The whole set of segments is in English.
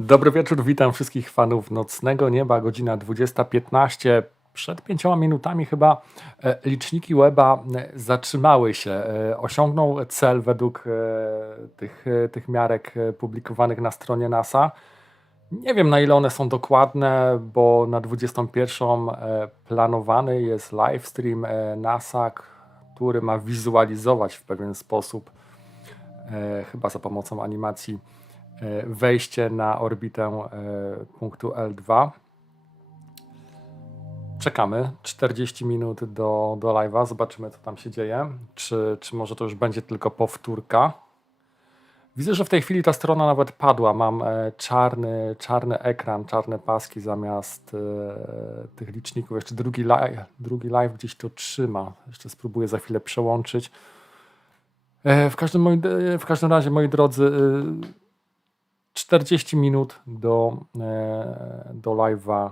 Dobry wieczór, witam wszystkich fanów Nocnego Nieba, godzina 20:15. Przed 5 minutami chyba liczniki Webba zatrzymały się. Osiągnął cel według tych miarek publikowanych na stronie NASA. Nie wiem, na ile one są dokładne, bo na 21 planowany jest livestream NASA, który ma wizualizować w pewien sposób, chyba za pomocą animacji, wejście na orbitę punktu L2. Czekamy 40 minut do live'a, zobaczymy, co tam się dzieje. Czy może to już będzie tylko powtórka. Widzę, że w tej chwili ta strona nawet padła. Mam czarny ekran, czarne paski zamiast tych liczników. Jeszcze drugi live gdzieś to trzyma. Jeszcze spróbuję za chwilę przełączyć. W każdym razie, moi drodzy, 40 minut do live'a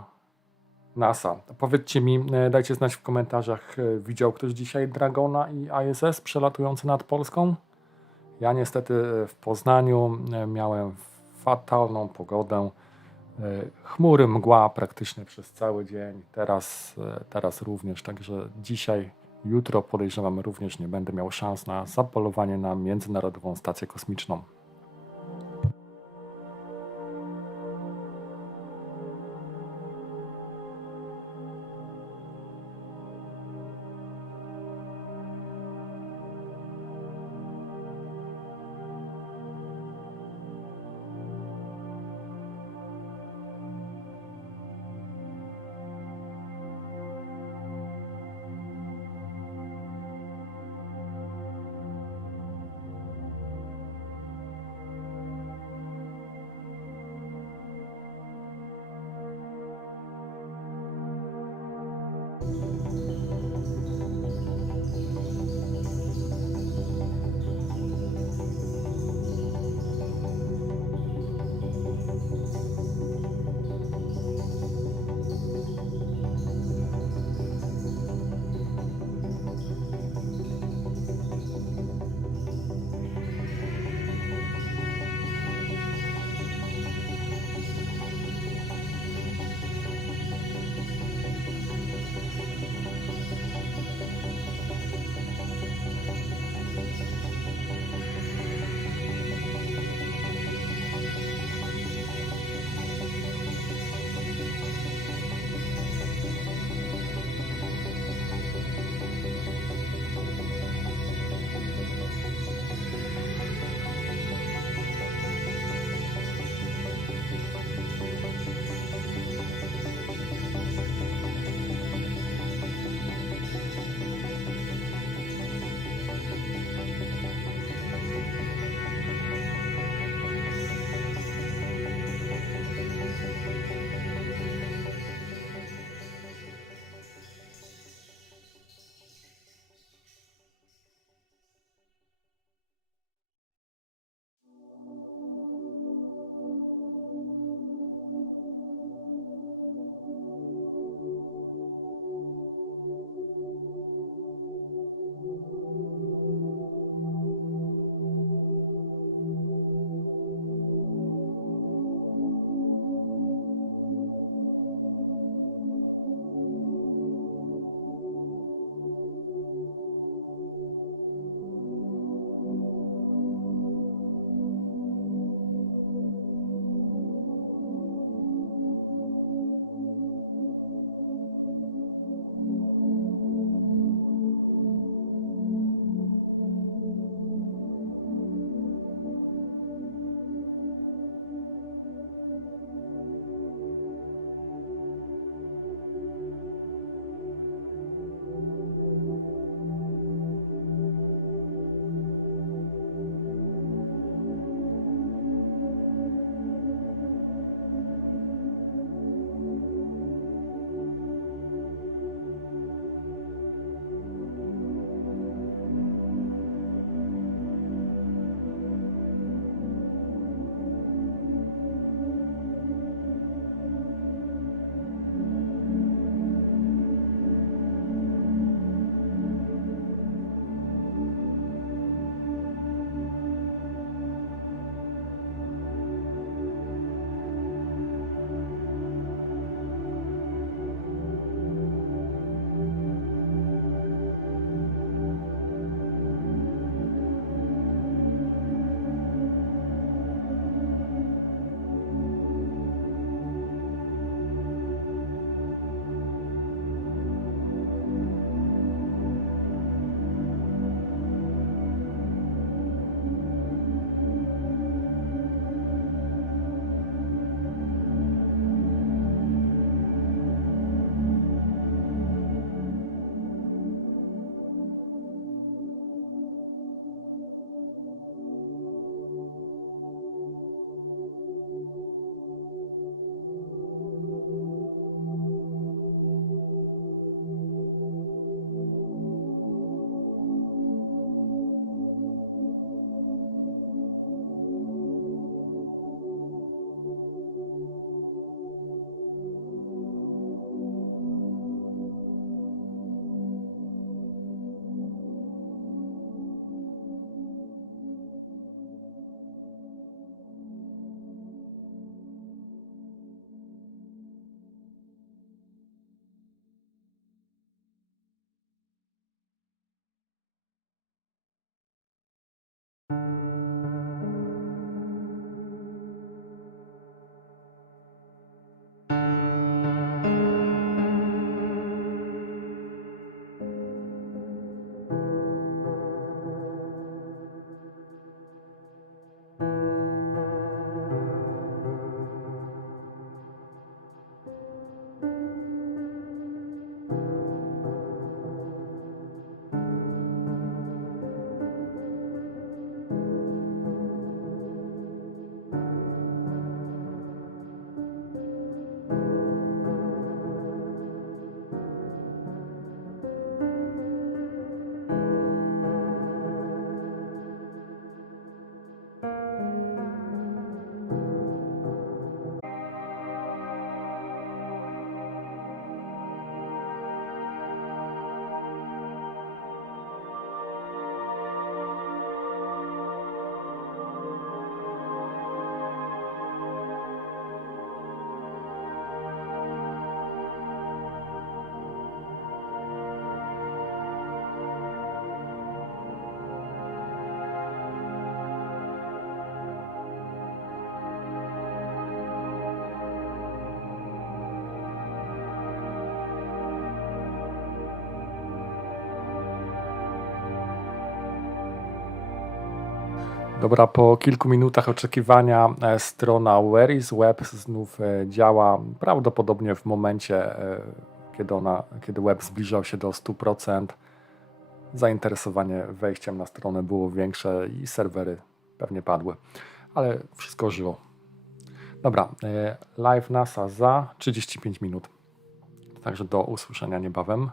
NASA. Powiedzcie mi, dajcie znać w komentarzach, widział ktoś dzisiaj Dragona i ISS przelatujący nad Polską? Ja niestety w Poznaniu miałem fatalną pogodę. Chmury, mgła praktycznie przez cały dzień. Teraz również, także dzisiaj, jutro podejrzewam również nie będę miał szans na zapolowanie na Międzynarodową Stację Kosmiczną. Dobra, po kilku minutach oczekiwania strona Where is Web znów działa. Prawdopodobnie w momencie, kiedy web zbliżał się do 100%, zainteresowanie wejściem na stronę było większe i serwery pewnie padły, ale wszystko żyło. Dobra, live NASA za 35 minut. Także do usłyszenia niebawem.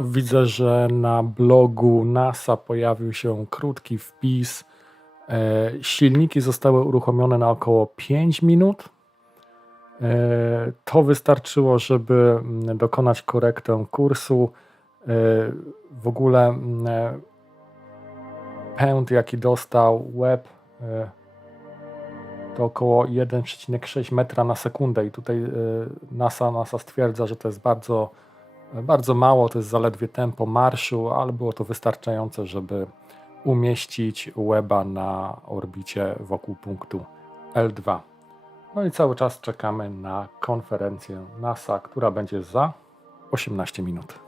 Widzę, że na blogu NASA pojawił się krótki wpis. Silniki zostały uruchomione na około 5 minut. To wystarczyło, żeby dokonać korektę kursu. W ogóle pęd, jaki dostał Webb, to około 1,6 metra na sekundę i tutaj NASA stwierdza, że to jest bardzo, bardzo mało, to jest zaledwie tempo marszu, ale było to wystarczające, żeby umieścić Webba na orbicie wokół punktu L2. No i cały czas czekamy na konferencję NASA, która będzie za 18 minut.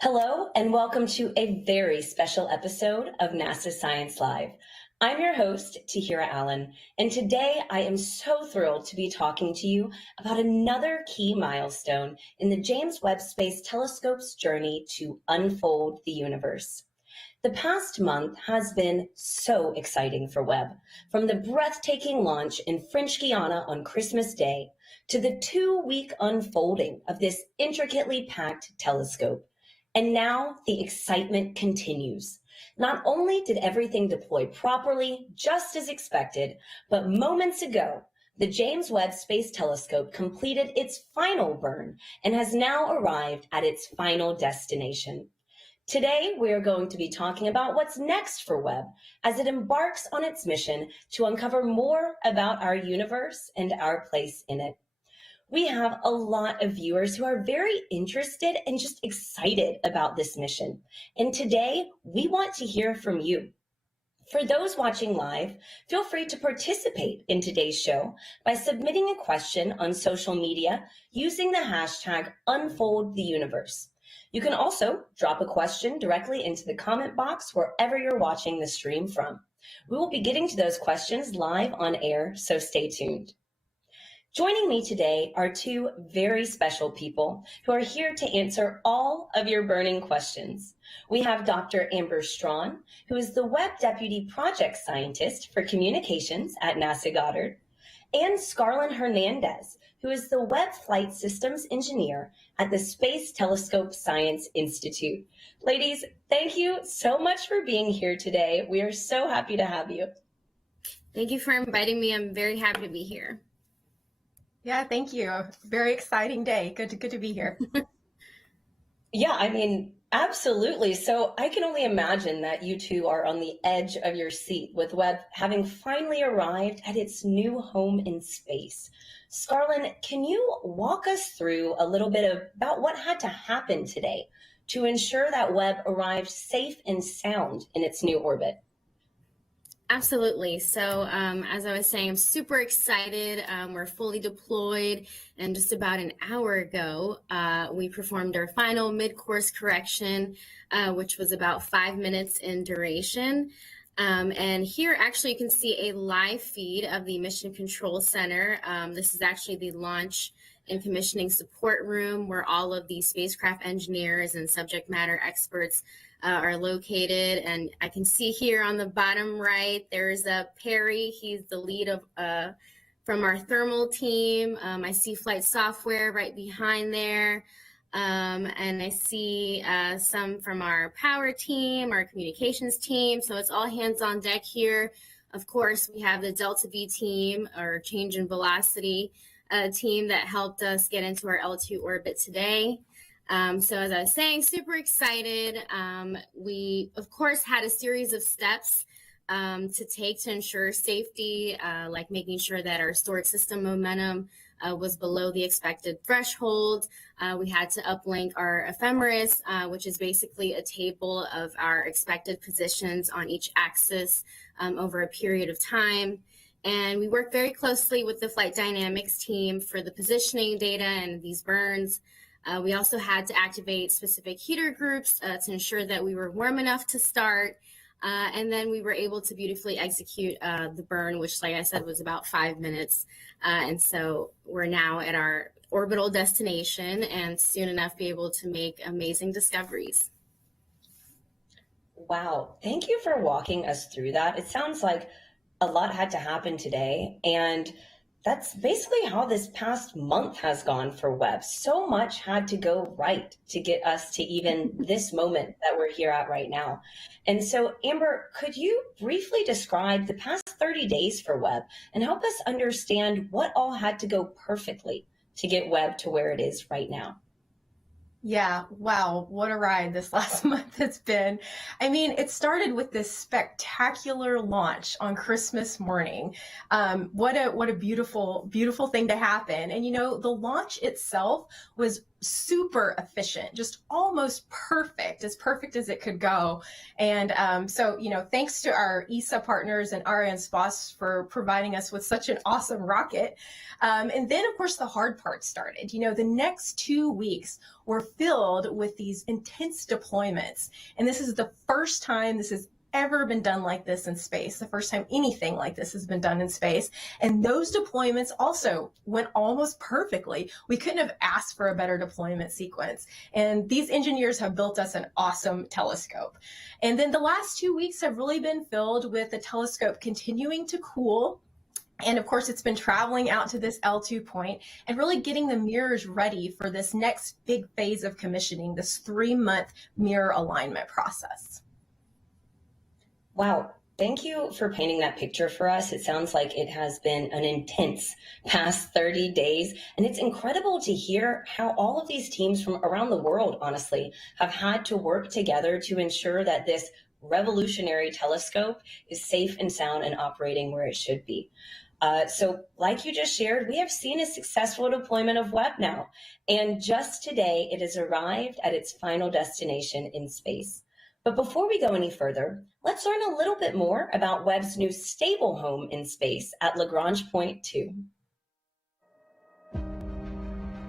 Hello, and welcome to a very special episode of NASA Science Live. I'm your host, Tahira Allen, and today I am so thrilled to be talking to you about another key milestone in the James Webb Space Telescope's journey to unfold the universe. The past month has been so exciting for Webb, from the breathtaking launch in French Guiana on Christmas Day to the 2-week unfolding of this intricately packed telescope. And now the excitement continues. Not only did everything deploy properly, just as expected, but moments ago, the James Webb Space Telescope completed its final burn and has now arrived at its final destination. Today, we are going to be talking about what's next for Webb as it embarks on its mission to uncover more about our universe and our place in it. We have a lot of viewers who are very interested and just excited about this mission. And today, we want to hear from you. For those watching live, feel free to participate in today's show by submitting a question on social media using the hashtag #UnfoldTheUniverse. You can also drop a question directly into the comment box wherever you're watching the stream from. We will be getting to those questions live on air, so stay tuned. Joining me today are two very special people who are here to answer all of your burning questions. We have Dr. Amber Strawn, who is the Webb Deputy Project Scientist for Communications at NASA Goddard, and Scarlett Hernandez, who is the Webb Flight Systems Engineer at the Space Telescope Science Institute. Ladies, thank you so much for being here today. We are so happy to have you. Thank you for inviting me. I'm very happy to be here. Yeah, thank you. Very exciting day. Good to be here. Yeah, I mean, absolutely. So I can only imagine that you two are on the edge of your seat with Webb having finally arrived at its new home in space. Scarlett, can you walk us through a little bit about what had to happen today to ensure that Webb arrived safe and sound in its new orbit? Absolutely. So as I was saying, I'm super excited. We're fully deployed, and just about an hour ago, we performed our final mid-course correction, which was about 5 minutes in duration. And here actually you can see a live feed of the Mission Control Center. This is actually the launch and commissioning support room where all of the spacecraft engineers and subject matter experts are located. And I can see here on the bottom right, there's Perry. He's the lead of from our thermal team. I see flight software right behind there. And I see some from our power team, our communications team. So it's all hands on deck here. Of course, we have the Delta V team, or change in velocity team, that helped us get into our L2 orbit today. So as I was saying, super excited. We, of course, had a series of steps to take to ensure safety, like making sure that our stored system momentum was below the expected threshold. We had to uplink our ephemeris, which is basically a table of our expected positions on each axis over a period of time. And we worked very closely with the flight dynamics team for the positioning data and these burns. We also had to activate specific heater groups to ensure that we were warm enough to start. And then we were able to beautifully execute the burn, which, like I said, was about 5 minutes. And so we're now at our orbital destination and soon enough be able to make amazing discoveries. Wow. Thank you for walking us through that. It sounds like a lot had to happen today, and that's basically how this past month has gone for Webb. So much had to go right to get us to even this moment that we're here at right now. And so, Amber, could you briefly describe the past 30 days for Webb and help us understand what all had to go perfectly to get Webb to where it is right now? Yeah, wow, what a ride this last month has been. I mean, it started with this spectacular launch on Christmas morning. What a beautiful thing to happen. And you know, the launch itself was super efficient, just almost perfect as it could go. And so, thanks to our ESA partners and Arianespace for providing us with such an awesome rocket. And then, of course, the hard part started. The next 2 weeks were filled with these intense deployments. And this is the first time this has ever been done like this in space, the first time anything like this has been done in space. And those deployments also went almost perfectly. We couldn't have asked for a better deployment sequence. And these engineers have built us an awesome telescope. And then the last 2 weeks have really been filled with the telescope continuing to cool. And of course, it's been traveling out to this L2 point and really getting the mirrors ready for this next big phase of commissioning, this 3-month mirror alignment process. Wow. Thank you for painting that picture for us. It sounds like it has been an intense past 30 days. And it's incredible to hear how all of these teams from around the world, honestly, have had to work together to ensure that this revolutionary telescope is safe and sound and operating where it should be. So like you just shared, we have seen a successful deployment of Webb now. And just today, it has arrived at its final destination in space. But before we go any further, let's learn a little bit more about Webb's new stable home in space at Lagrange Point 2.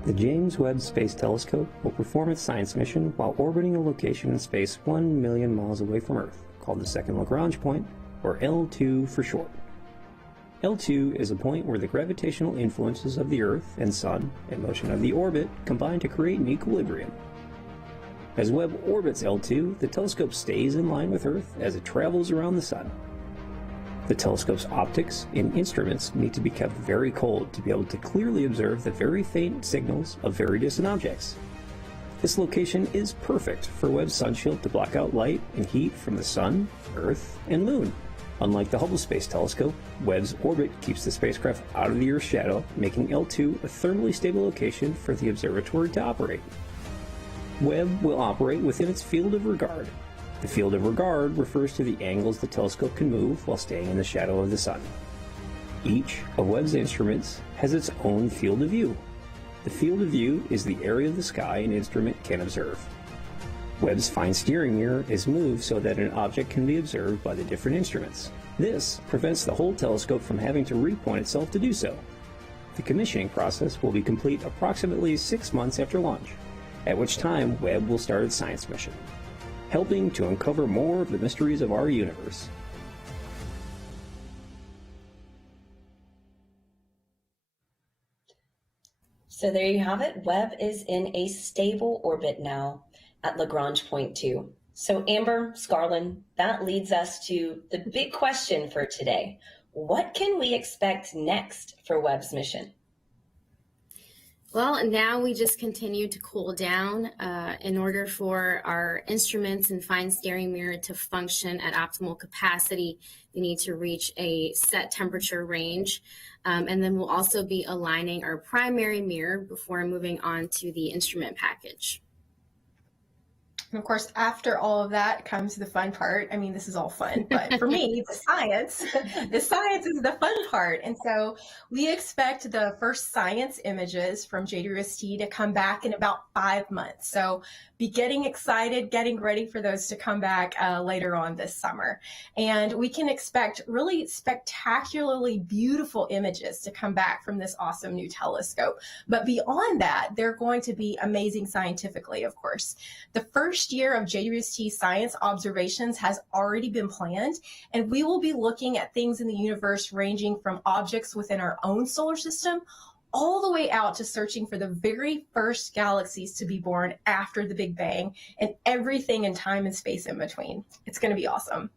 The James Webb Space Telescope will perform its science mission while orbiting a location in space 1 million miles away from Earth, called the second Lagrange point, or L2 for short. L2 is a point where the gravitational influences of the Earth and Sun and motion of the orbit combine to create an equilibrium. As Webb orbits L2, the telescope stays in line with Earth as it travels around the Sun. The telescope's optics and instruments need to be kept very cold to be able to clearly observe the very faint signals of very distant objects. This location is perfect for Webb's sunshield to block out light and heat from the Sun, Earth, and Moon. Unlike the Hubble Space Telescope, Webb's orbit keeps the spacecraft out of the Earth's shadow, making L2 a thermally stable location for the observatory to operate. Webb will operate within its field of regard. The field of regard refers to the angles the telescope can move while staying in the shadow of the Sun. Each of Webb's instruments has its own field of view. The field of view is the area of the sky an instrument can observe. Webb's fine steering mirror is moved so that an object can be observed by the different instruments. This prevents the whole telescope from having to repoint itself to do so. The commissioning process will be complete approximately 6 months after launch, at which time Webb will start its science mission, helping to uncover more of the mysteries of our universe. So there you have it. Webb is in a stable orbit now at Lagrange Point 2. So Amber, Scarlin, that leads us to the big question for today. What can we expect next for Webb's mission? Well, now we just continue to cool down in order for our instruments and fine steering mirror to function at optimal capacity. We need to reach a set temperature range. And then we'll also be aligning our primary mirror before moving on to the instrument package. And of course, after all of that comes the fun part. I mean, this is all fun, but for me, the science is the fun part. And so we expect the first science images from JWST to come back in about 5 months. So be getting excited, getting ready for those to come back later on this summer. And we can expect really spectacularly beautiful images to come back from this awesome new telescope. But beyond that, they're going to be amazing scientifically, of course. The first year of JWST science observations has already been planned, and we will be looking at things in the universe ranging from objects within our own solar system all the way out to searching for the very first galaxies to be born after the Big Bang and everything in time and space in between. It's going to be awesome.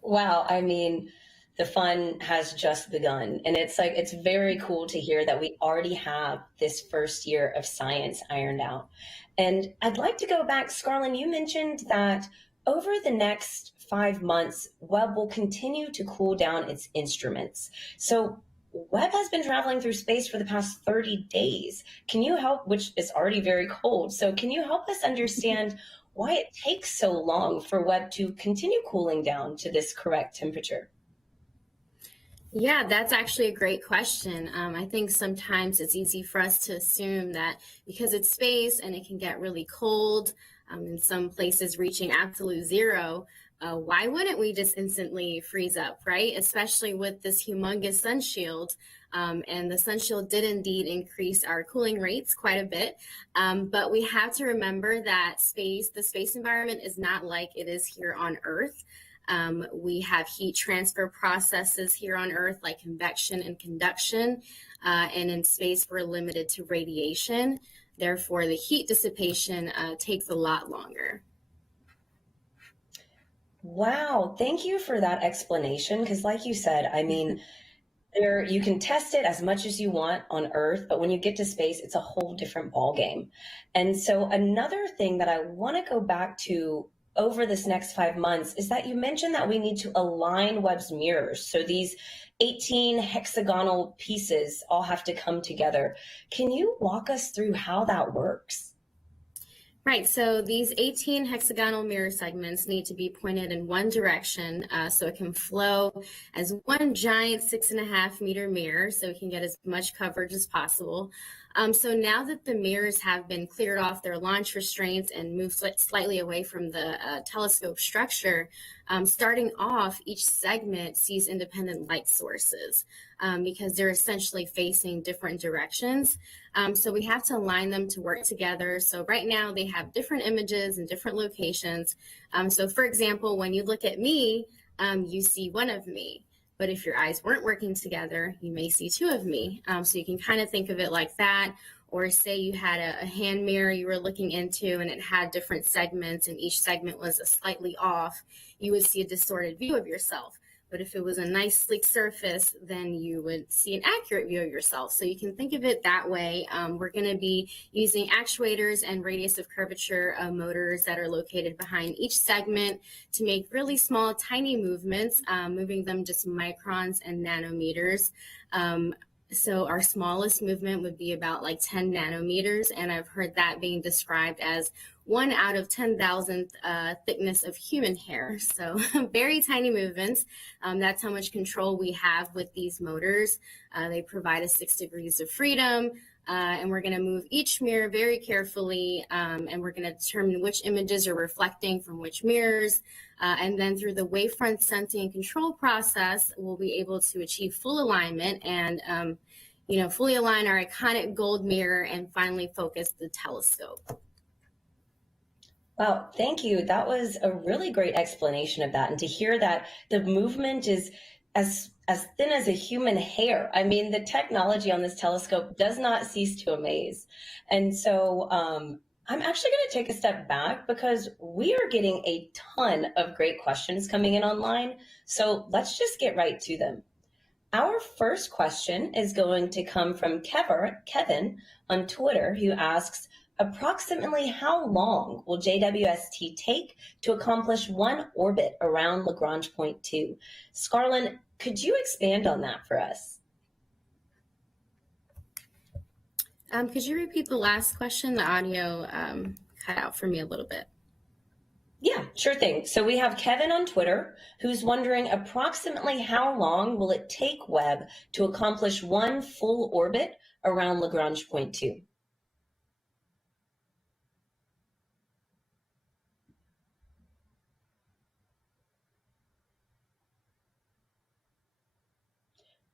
Wow, I mean, the fun has just begun. And it's very cool to hear that we already have this first year of science ironed out. And I'd like to go back, Scarlin, you mentioned that over the next 5 months, Webb will continue to cool down its instruments. So Webb has been traveling through space for the past 30 days. Can you help, which is already very cold, so can you help us understand why it takes so long for Webb to continue cooling down to this correct temperature? Yeah, that's actually a great question. I think sometimes it's easy for us to assume that because it's space and it can get really cold, in some places reaching absolute zero, why wouldn't we just instantly freeze up, right? Especially with this humongous sun shield. And the sun shield did indeed increase our cooling rates quite a bit. But we have to remember that the space environment is not like it is here on Earth. We have heat transfer processes here on Earth, like convection and conduction. And in space, we're limited to radiation. Therefore, the heat dissipation takes a lot longer. Wow, thank you for that explanation. Because, like you said, I mean, you can test it as much as you want on Earth, but when you get to space, it's a whole different ballgame. And so, another thing that I want to go back to over this next 5 months is that you mentioned that we need to align Webb's mirrors. So these 18 hexagonal pieces all have to come together. Can you walk us through how that works? Right, so these 18 hexagonal mirror segments need to be pointed in one direction so it can flow as one giant 6.5 meter mirror so it can get as much coverage as possible. So now that the mirrors have been cleared off their launch restraints and moved slightly away from the telescope structure, starting off, each segment sees independent light sources because they're essentially facing different directions. So we have to align them to work together. So right now they have different images in different locations. So for example, when you look at me, you see one of me. But if your eyes weren't working together, you may see two of me. So you can kind of think of it like that. Or say you had a hand mirror you were looking into and it had different segments and each segment was slightly off, you would see a distorted view of yourself. But if it was a nice sleek surface, then you would see an accurate view of yourself. So you can think of it that way. We're going to be using actuators and radius of curvature motors that are located behind each segment to make really small, tiny movements, moving them just microns and nanometers. So our smallest movement would be about like 10 nanometers, and I've heard that being described as 1 out of 10,000th thickness of human hair. So very tiny movements. That's how much control we have with these motors. They provide us 6 degrees of freedom. And we're going to move each mirror very carefully, and we're going to determine which images are reflecting from which mirrors. And then through the wavefront sensing and control process, we'll be able to achieve full alignment and, fully align our iconic gold mirror and finally focus the telescope. Wow, thank you. That was a really great explanation of that. And to hear that the movement is as thin as a human hair. I mean, the technology on this telescope does not cease to amaze. And so I'm actually going to take a step back because we are getting a ton of great questions coming in online. So let's just get right to them. Our first question is going to come from Kevin on Twitter, who asks, approximately how long will JWST take to accomplish one orbit around Lagrange point 2? Scarlett, could you expand on that for us? Could you repeat the last question? The audio cut out for me a little bit. Yeah, sure thing. So we have Kevin on Twitter who's wondering approximately how long will it take Webb to accomplish one full orbit around Lagrange point 2?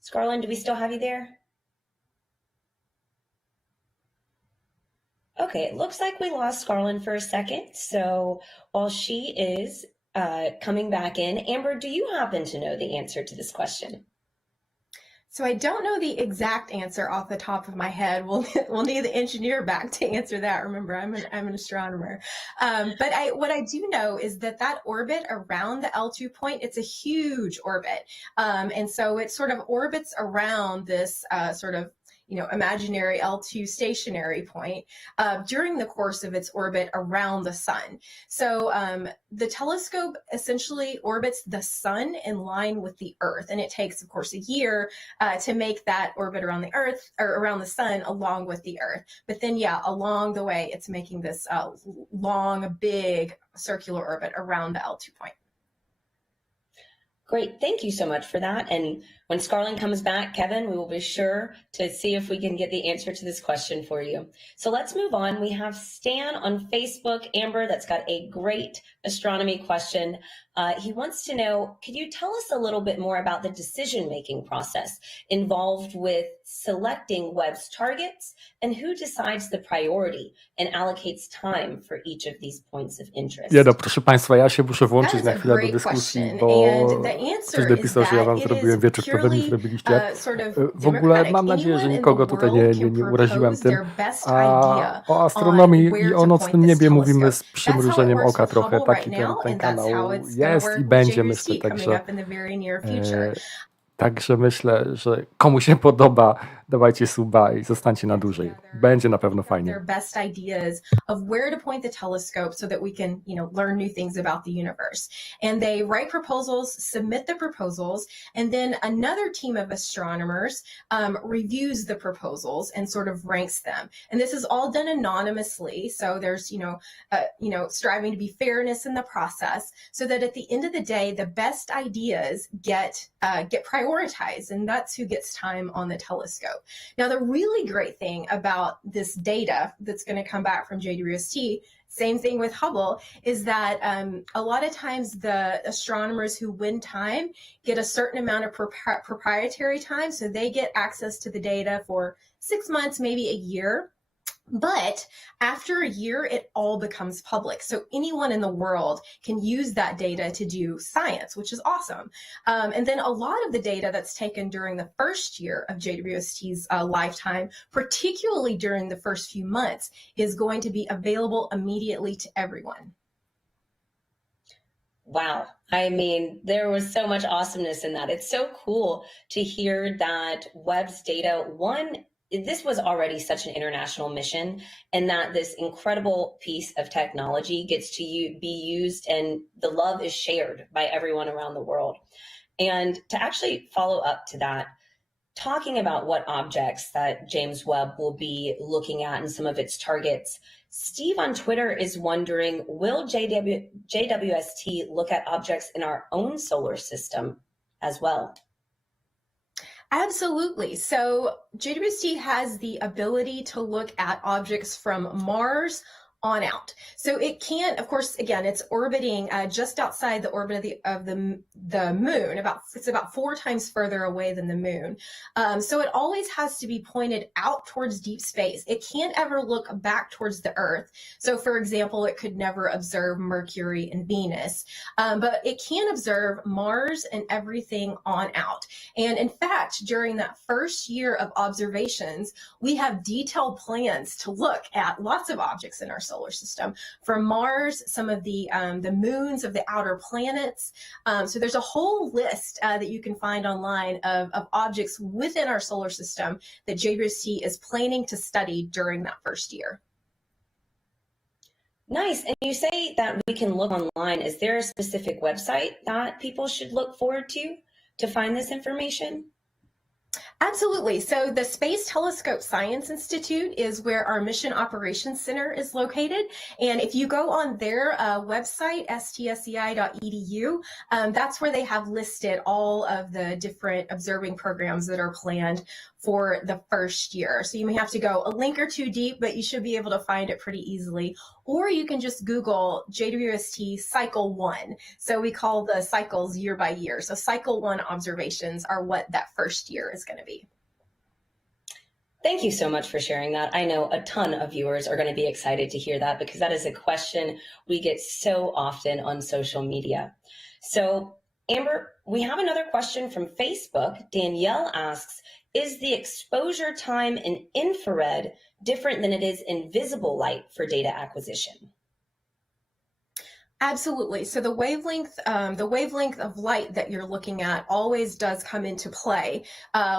Scarlett, do we still have you there? Okay, it looks like we lost Scarlett for a second. So while she is coming back in, Amber, do you happen to know the answer to this question? So I don't know the exact answer off the top of my head. We'll need the engineer back to answer that. Remember, I'm an astronomer. But what I do know is that orbit around the L2 point, it's a huge orbit. And so it sort of orbits around this sort of imaginary L2 stationary point during the course of its orbit around the sun. So the telescope essentially orbits the sun in line with the Earth, and it takes, of course, a year to make that orbit around the Earth or around the sun along with the Earth. But then, along the way, it's making this long, big circular orbit around the L2 point. Great. Thank you so much for that. And when Scarlett comes back, Kevin, we will be sure to see if we can get the answer to this question for you. So let's move on. We have Stan on Facebook, Amber, that's got a great astronomy question. He wants to know, could you tell us a little bit more about the decision-making process involved with selecting Webb's targets and who decides the priority and allocates time for each of these points of interest? Nie no, proszę Państwa, ja się muszę włączyć That is na a chwilę do great dyskusji, question. bo And the answer ktoś is napisał, że ja Wam that it zrobiłem is wieczór, to Wy mi purely zrobiliście. sort of W ogóle democratic. mam nadzieję, że Anyone in nikogo the tutaj world nie can uraziłem propose tym. their best A idea o on astronomii where i to o point nocnym this niebie mówimy telescope. z That's how it przymrużeniem works oka with trochę. Hubble right Taki now, ten and that's how kanał it's going to jest work i with będzie, myślę, JWST coming także up in the very near future. Także myślę, że komu się podoba, dawajcie suba i zostańcie na dłużej. Będzie na pewno fajnie. Their best ideas of where to point the telescope so that we can, learn new things about the universe. And they write proposals, submit the proposals, and then another team of astronomers reviews the proposals and sort of ranks them. And this is all done anonymously. So there's, striving to be fairness in the process so that at the end of the day, the best ideas get prioritized, and that's who gets time on the telescope. Now, the really great thing about this data that's going to come back from JWST, same thing with Hubble, is that a lot of times the astronomers who win time get a certain amount of proprietary time, so they get access to the data for 6 months, maybe a year. But after a year, it all becomes public. So anyone in the world can use that data to do science, which is awesome. And then a lot of the data that's taken during the first year of JWST's lifetime, particularly during the first few months, is going to be available immediately to everyone. Wow. I mean, there was so much awesomeness in that. It's so cool to hear that Webb's data, this was already such an international mission, and that this incredible piece of technology gets to be used and the love is shared by everyone around the world. And to actually follow up to that, talking about what objects that James Webb will be looking at and some of its targets, Steve on Twitter is wondering, will JWST look at objects in our own solar system as well? Absolutely. So JWST has the ability to look at objects from Mars on out. So it can't, of course, again, it's orbiting just outside the orbit of the moon. It's about 4 times further away than the moon. So it always has to be pointed out towards deep space. It can't ever look back towards the Earth. So for example, it could never observe Mercury and Venus, but it can observe Mars and everything on out. And in fact, during that first year of observations, we have detailed plans to look at lots of objects in our solar system, from Mars, some of the moons of the outer planets. So there's a whole list that you can find online of objects within our solar system that JWST is planning to study during that first year. Nice. And you say that we can look online. Is there a specific website that people should look forward to find this information? Absolutely. So the Space Telescope Science Institute is where our Mission Operations Center is located. And if you go on their website, stsei.edu, that's where they have listed all of the different observing programs that are planned for the first year. So you may have to go a link or two deep, but you should be able to find it pretty easily. Or you can just Google JWST Cycle 1. So we call the cycles year by year. So Cycle 1 observations are what that first year is going to be. Thank you so much for sharing that. I know a ton of viewers are going to be excited to hear that because that is a question we get so often on social media. So Amber, we have another question from Facebook. Danielle asks, is the exposure time in infrared different than it is in visible light for data acquisition? Absolutely. So the wavelength of light that you're looking at always does come into play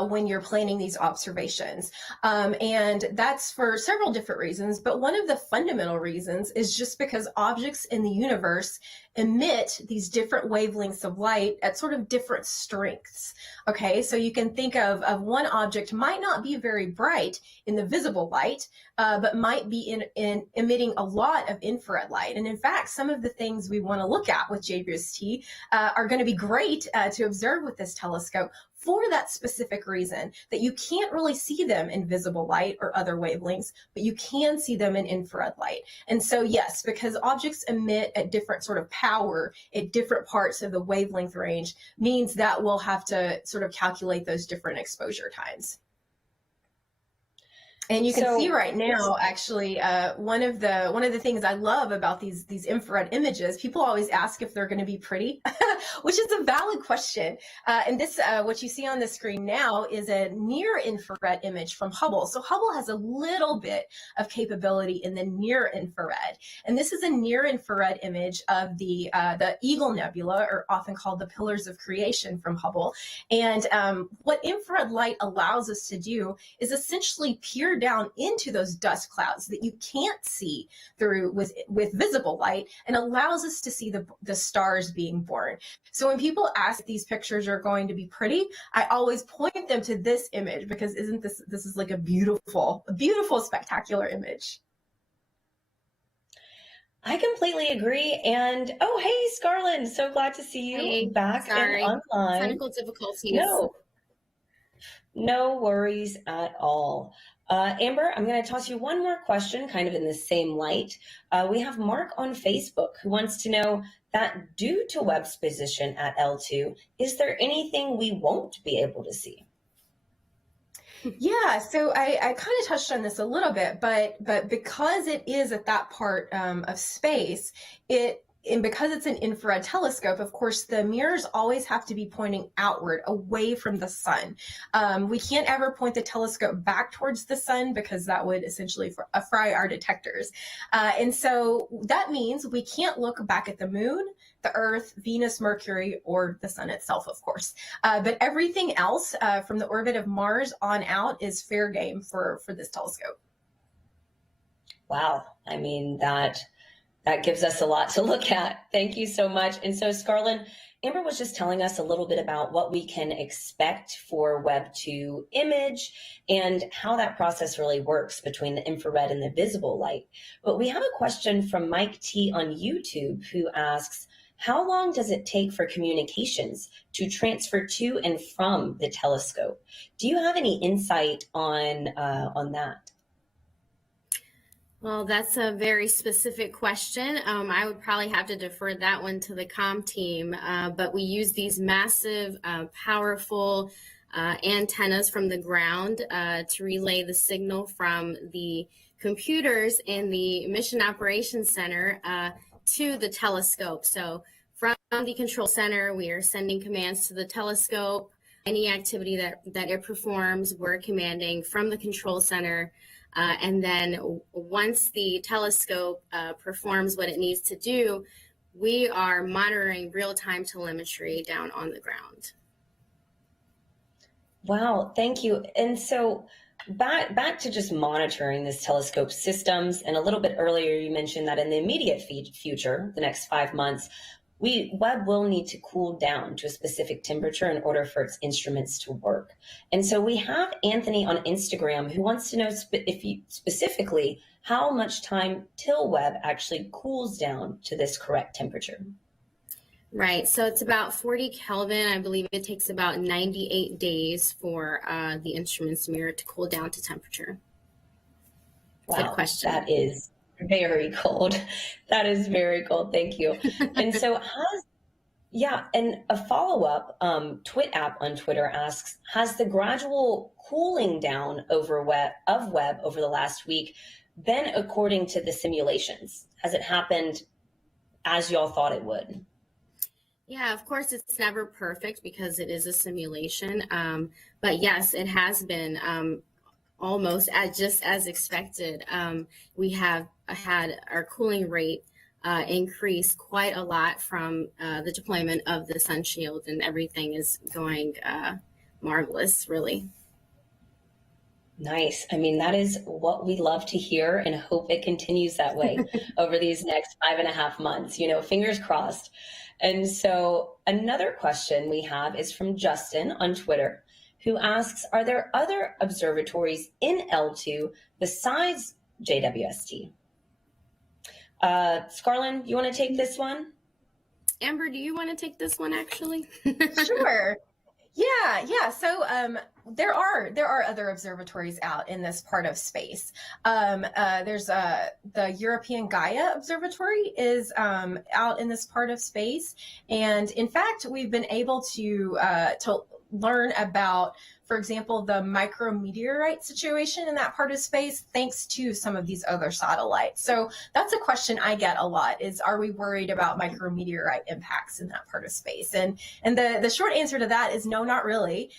when you're planning these observations. And that's for several different reasons. But one of the fundamental reasons is just because objects in the universe emit these different wavelengths of light at sort of different strengths. Okay, so you can think of one object might not be very bright in the visible light, but might be in emitting a lot of infrared light. And in fact, some of the things we want to look at with JWST are going to be great to observe with this telescope for that specific reason, that you can't really see them in visible light or other wavelengths, but you can see them in infrared light. And so yes, because objects emit at different sort of power at different parts of the wavelength range means that we'll have to sort of calculate those different exposure times. And you can see right now, actually, one of the things I love about these infrared images, people always ask if they're going to be pretty, which is a valid question. And this, what you see on the screen now, is a near infrared image from Hubble. So Hubble has a little bit of capability in the near infrared, and this is a near infrared image of the Eagle Nebula, or often called the Pillars of Creation from Hubble. And what infrared light allows us to do is essentially peer down into those dust clouds that you can't see through with visible light, and allows us to see the stars being born. So when people ask if these pictures are going to be pretty, I always point them to this image, because isn't this is like a beautiful, spectacular image. I completely agree. And oh, hey, Scarlett, so glad to see you back and online. Technical difficulties. No worries at all. Amber, I'm going to toss you one more question, kind of in the same light. We have Mark on Facebook who wants to know that due to Webb's position at L2, is there anything we won't be able to see? Yeah, so I kind of touched on this a little bit, but because it is at that part of space, and because it's an infrared telescope, of course, the mirrors always have to be pointing outward, away from the sun. We can't ever point the telescope back towards the sun, because that would essentially fry our detectors. And so that means we can't look back at the moon, the Earth, Venus, Mercury, or the sun itself, of course. But everything else from the orbit of Mars on out is fair game for this telescope. Wow. I mean, that gives us a lot to look at. Thank you so much. And so, Scarlett, Amber was just telling us a little bit about what we can expect for Webb 2 image and how that process really works between the infrared and the visible light. But we have a question from Mike T on YouTube, who asks, how long does it take for communications to transfer to and from the telescope? Do you have any insight on that? Well, that's a very specific question. I would probably have to defer that one to the comm team, but we use these massive, powerful antennas from the ground to relay the signal from the computers in the Mission Operations Center to the telescope. So from the control center, we are sending commands to the telescope. Any activity that it performs, we're commanding from the control center. And then once the telescope performs what it needs to do, we are monitoring real-time telemetry down on the ground. Wow, thank you. And so back to just monitoring this telescope systems, and a little bit earlier you mentioned that in the immediate future, the next 5 months, Webb will need to cool down to a specific temperature in order for its instruments to work. And so we have Anthony on Instagram who wants to know specifically how much time till Webb actually cools down to this correct temperature. Right, so it's about 40 Kelvin. I believe it takes about 98 days for the instrument's mirror to cool down to temperature. Wow, good question. That is very cold. That is very cold. Thank you. And so and a follow-up, Twit app on Twitter asks, has the gradual cooling down of Webb over the last week been according to the simulations? Has it happened as y'all thought it would? Yeah, of course, it's never perfect because it is a simulation. But yes, it has been almost just as expected. We have had our cooling rate increase quite a lot from the deployment of the sun shield, and everything is going marvelous, really. Nice. I mean, that is what we love to hear and hope it continues that way over these next 5.5 months, fingers crossed. And so another question we have is from Justin on Twitter, who asks, are there other observatories in L2 besides JWST? Scarlett, you want to take this one? Amber, do you want to take this one actually? Sure. Yeah. So there are other observatories out in this part of space. There's the European Gaia Observatory is out in this part of space, and in fact, we've been able to learn about, for example, the micrometeorite situation in that part of space, thanks to some of these other satellites. So that's a question I get a lot is, are we worried about micrometeorite impacts in that part of space? And the short answer to that is no, not really,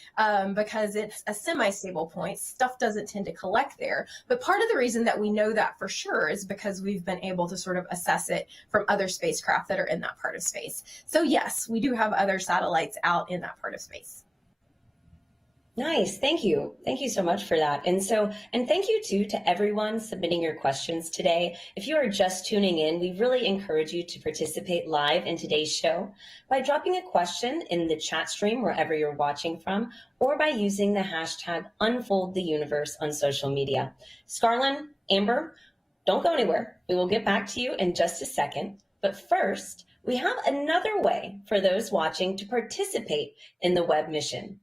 because it's a semi-stable point. Stuff doesn't tend to collect there. But part of the reason that we know that for sure is because we've been able to sort of assess it from other spacecraft that are in that part of space. So yes, we do have other satellites out in that part of space. Nice. Thank you. Thank you so much for that. And thank you too to everyone submitting your questions today. If you are just tuning in, we really encourage you to participate live in today's show by dropping a question in the chat stream wherever you're watching from, or by using the hashtag #UnfoldTheUniverse on social media. Scarlett, Amber, don't go anywhere. We will get back to you in just a second. But first, we have another way for those watching to participate in the Webb mission.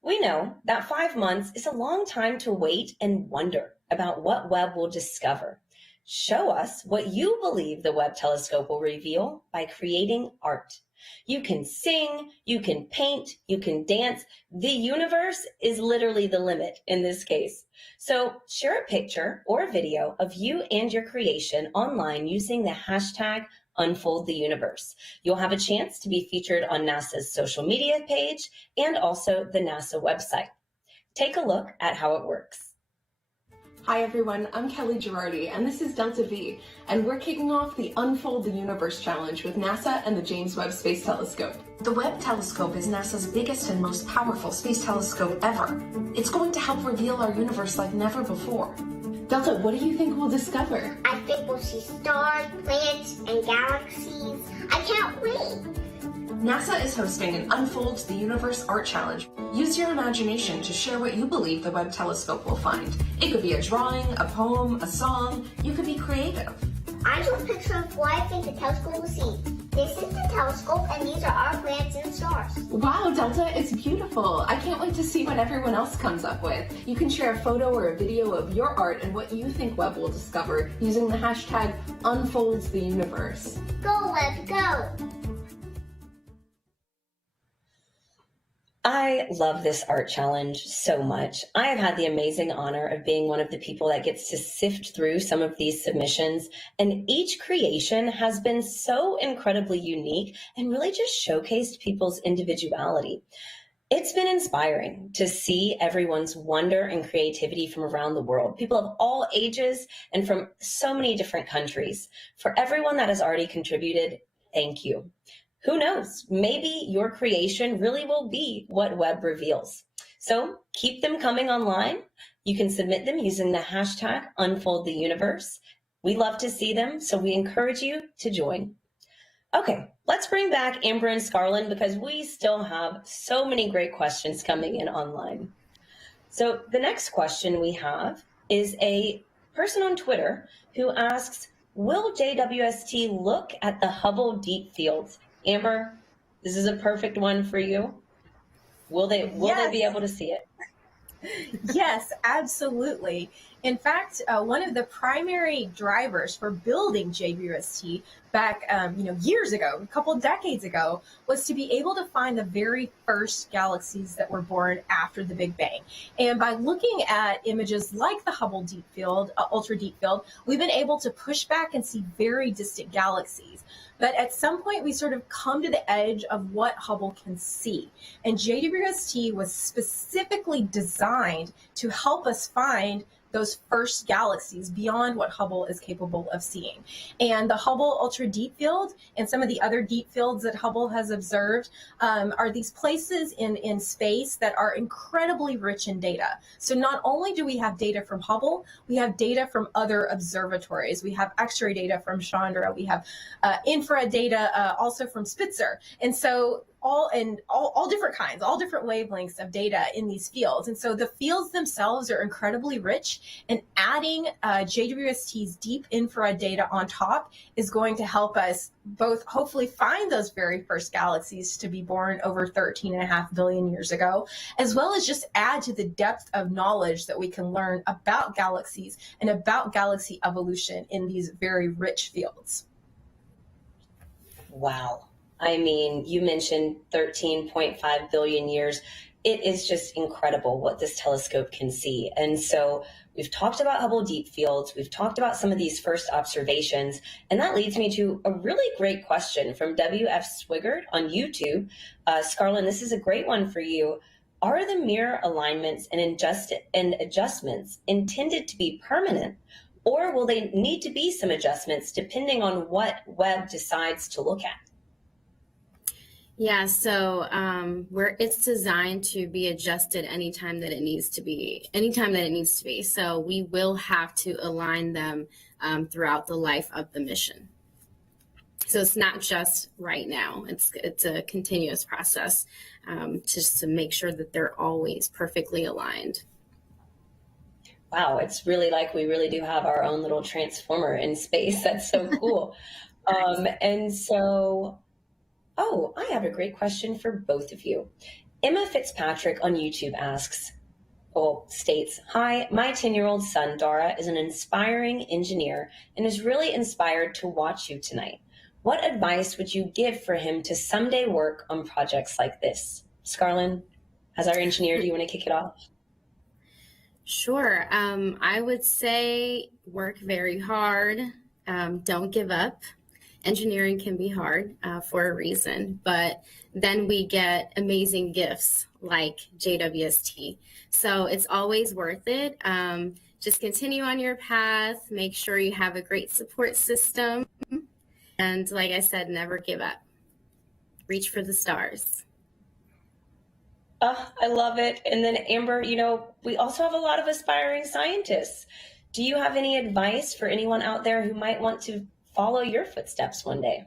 We know that 5 months is a long time to wait and wonder about what Webb will discover. Show us what you believe the Webb telescope will reveal by creating art. You can sing, you can paint, you can dance. The universe is literally the limit in this case. So share a picture or a video of you and your creation online using the hashtag #UnfoldTheUniverse. You'll have a chance to be featured on NASA's social media page and also the NASA website. Take a look at how it works. Hi everyone, I'm Kelly Girardi, and this is Delta V, and we're kicking off the Unfold the Universe Challenge with NASA and the James Webb Space Telescope. The Webb telescope is NASA's biggest and most powerful space telescope ever. It's going to help reveal our universe like never before. Delta, what do you think we'll discover? I think we'll see stars, planets, and galaxies. I can't wait. NASA is hosting an Unfold the Universe art challenge. Use your imagination to share what you believe the Webb telescope will find. It could be a drawing, a poem, a song. You could be creative. I drew a picture of what I think the telescope will see. This is the telescope, and these are our planets and stars. Wow, Delta, it's beautiful. I can't wait to see what everyone else comes up with. You can share a photo or a video of your art and what you think Webb will discover using the hashtag #UnfoldsTheUniverse. Go, Webb, go! I love this art challenge so much. I have had the amazing honor of being one of the people that gets to sift through some of these submissions, and each creation has been so incredibly unique and really just showcased people's individuality. It's been inspiring to see everyone's wonder and creativity from around the world, people of all ages and from so many different countries. For everyone that has already contributed, thank you. Who knows, maybe your creation really will be what Webb reveals. So keep them coming online. You can submit them using the hashtag #UnfoldTheUniverse. We love to see them, so we encourage you to join. Okay, let's bring back Amber and Scarlett because we still have so many great questions coming in online. So the next question we have is a person on Twitter who asks, will JWST look at the Hubble Deep Fields? Amber, this is a perfect one for you. Will they be able to see it? Yes, absolutely. In fact, one of the primary drivers for building JWST back, years ago, a couple of decades ago, was to be able to find the very first galaxies that were born after the Big Bang. And by looking at images like the Hubble Deep Field, Ultra Deep Field, we've been able to push back and see very distant galaxies. But at some point, we sort of come to the edge of what Hubble can see. And JWST was specifically designed to help us find those first galaxies beyond what Hubble is capable of seeing. And the Hubble Ultra Deep Field and some of the other deep fields that Hubble has observed are these places in space that are incredibly rich in data. So not only do we have data from Hubble, we have data from other observatories. We have X-ray data from Chandra. We have infrared data also from Spitzer. And so all different kinds, all different wavelengths of data in these fields. And so the fields themselves are incredibly rich, and adding JWST's deep infrared data on top is going to help us both hopefully find those very first galaxies to be born over 13.5 billion years ago, as well as just add to the depth of knowledge that we can learn about galaxies and about galaxy evolution in these very rich fields. Wow. I mean, you mentioned 13.5 billion years. It is just incredible what this telescope can see. And so we've talked about Hubble deep fields. We've talked about some of these first observations. And that leads me to a really great question from WF Swigert on YouTube. Scarlett, this is a great one for you. Are the mirror alignments and adjustments intended to be permanent, or will they need to be some adjustments depending on what Webb decides to look at? Yeah, so it's designed to be adjusted anytime that it needs to be. So we will have to align them throughout the life of the mission. So it's not just right now. It's a continuous process just to make sure that they're always perfectly aligned. Wow, it's really like we really do have our own little transformer in space. That's so cool. And so, I have a great question for both of you. Emma Fitzpatrick on YouTube states, "Hi, my 10-year-old son, Dara, is an inspiring engineer and is really inspired to watch you tonight. What advice would you give for him to someday work on projects like this?" Scarlett, as our engineer, do you want to kick it off? Sure. I would say work very hard. Don't give up. Engineering can be hard for a reason, but then we get amazing gifts like JWST. So it's always worth it. Just continue on your path. Make sure you have a great support system. And like I said, never give up. Reach for the stars. I love it. And then Amber, we also have a lot of aspiring scientists. Do you have any advice for anyone out there who might want to follow your footsteps one day?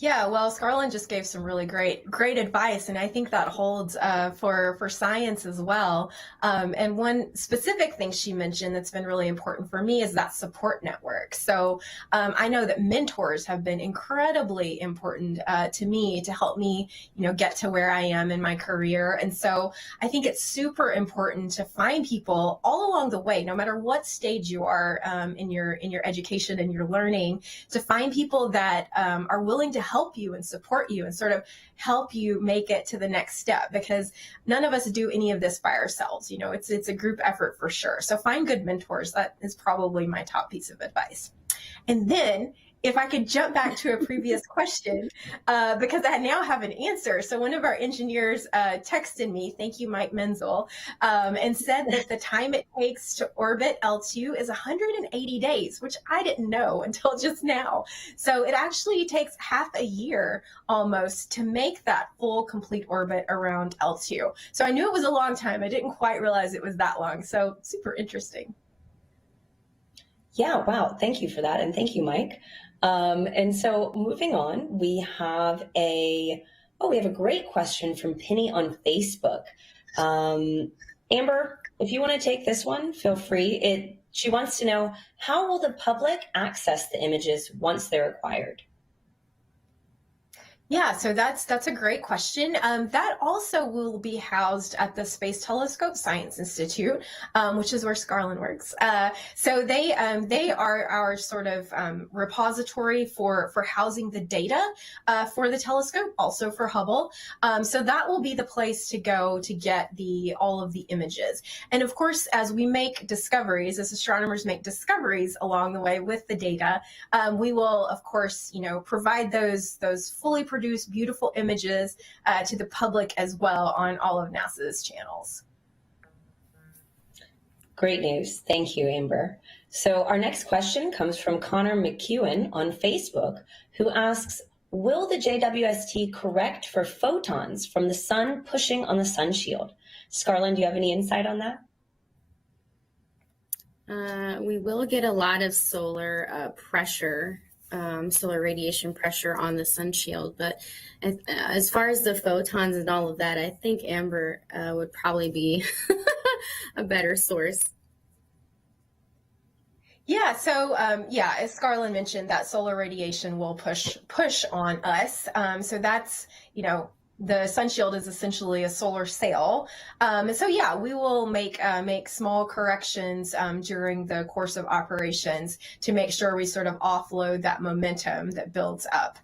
Yeah, well, Scarlett just gave some really great advice, and I think that holds for science as well. And one specific thing she mentioned that's been really important for me is that support network. So I know that mentors have been incredibly important to me to help me, get to where I am in my career. And so I think it's super important to find people all along the way, no matter what stage you are in your education and your learning, to find people that are willing to help you and support you and sort of help you make it to the next step, because none of us do any of this by ourselves. It's a group effort for sure. So find good mentors. That is probably my top piece of advice. And then if I could jump back to a previous question, because I now have an answer. So one of our engineers texted me, thank you, Mike Menzel, and said that the time it takes to orbit L2 is 180 days, which I didn't know until just now. So it actually takes half a year almost to make that full complete orbit around L2. So I knew it was a long time. I didn't quite realize it was that long. So super interesting. Yeah, wow. Thank you for that. And thank you, Mike. And so moving on, we have a great question from Penny on Facebook. Amber, if you want to take this one, feel free. She wants to know, how will the public access the images once they're acquired? Yeah, so that's a great question. That also will be housed at the Space Telescope Science Institute, which is where Scarlett works. So they are our sort of repository for housing the data for the telescope, also for Hubble. So that will be the place to go to get all of the images. And of course, as we make discoveries, as astronomers make discoveries along the way with the data, we will, of course, provide those fully produced beautiful images to the public as well on all of NASA's channels. Great news. Thank you, Amber. So our next question comes from Connor McEwen on Facebook, who asks, will the JWST correct for photons from the sun pushing on the sun shield? Scarlett, do you have any insight on that? We will get a lot of solar pressure, solar radiation pressure on the sun shield. But as far as the photons and all of that, I think Amber would probably be a better source. Yeah, so as Scarlett mentioned, that solar radiation will push on us. So that's, the sun shield is essentially a solar sail. And so, we will make small corrections during the course of operations to make sure we sort of offload that momentum that builds up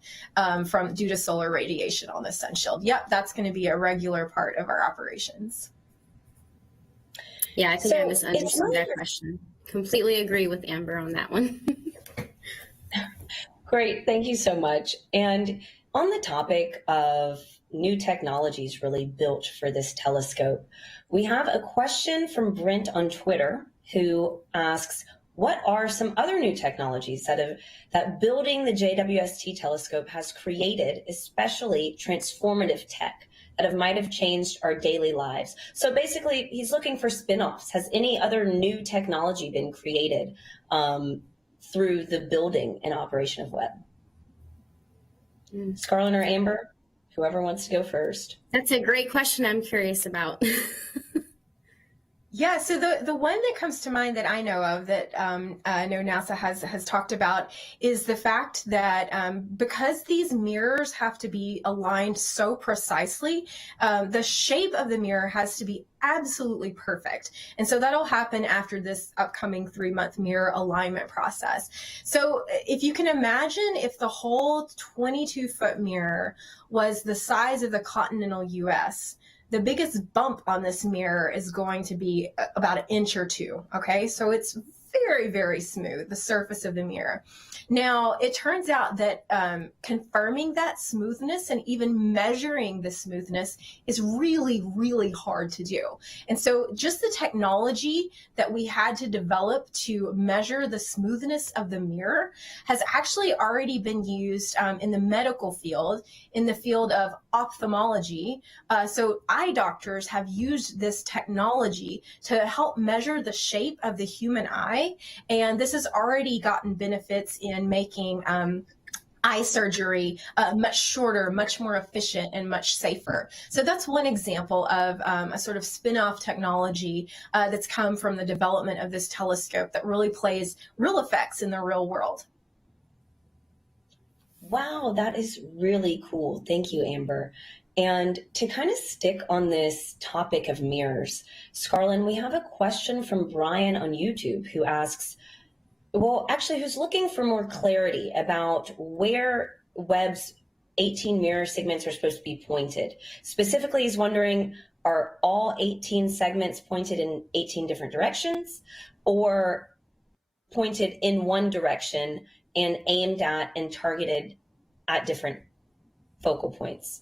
due to solar radiation on the sun shield. Yep, that's going to be a regular part of our operations. Yeah, I think I misunderstood that question. Completely agree with Amber on that one. Great, thank you so much. And on the topic of new technologies really built for this telescope, we have a question from Brent on Twitter who asks, what are some other new technologies that building the JWST telescope has created, especially transformative tech that might have changed our daily lives? So basically, he's looking for spin-offs. Has any other new technology been created through the building and operation of Webb? Scarlett or Amber, whoever wants to go first. That's a great question. I'm curious about. Yeah, so the one that comes to mind that I know of that I know NASA has talked about is the fact that because these mirrors have to be aligned so precisely, the shape of the mirror has to be absolutely perfect. And so that'll happen after this upcoming 3-month mirror alignment process. So if you can imagine if the whole 22-foot mirror was the size of the continental US, the biggest bump on this mirror is going to be about 1 inch or 2. Okay, so it's very, very smooth, the surface of the mirror. Now, it turns out that confirming that smoothness and even measuring the smoothness is really, really hard to do. And so just the technology that we had to develop to measure the smoothness of the mirror has actually already been used in the medical field, in the field of ophthalmology. So eye doctors have used this technology to help measure the shape of the human eye. And this has already gotten benefits in making eye surgery much shorter, much more efficient, and much safer. So that's one example of a sort of spin-off technology that's come from the development of this telescope that really plays real effects in the real world. Wow, that is really cool. Thank you, Amber. And to kind of stick on this topic of mirrors, Scarlett, we have a question from Brian on YouTube who asks, who's looking for more clarity about where Webb's 18 mirror segments are supposed to be pointed. Specifically, he's wondering, are all 18 segments pointed in 18 different directions or pointed in one direction and aimed at and targeted at different focal points?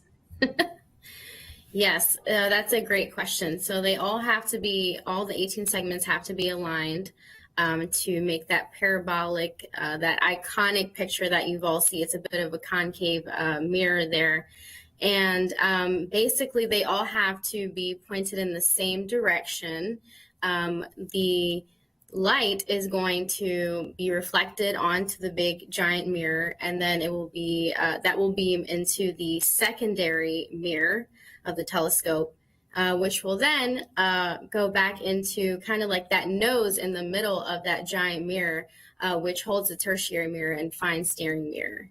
Yes, that's a great question. So they all the 18 segments have to be aligned to make that parabolic, that iconic picture that you've all seen. It's a bit of a concave mirror there. And basically they all have to be pointed in the same direction. The light is going to be reflected onto the big giant mirror, and then it will be that will beam into the secondary mirror of the telescope, which will then go back into kind of like that nose in the middle of that giant mirror, which holds the tertiary mirror and fine steering mirror.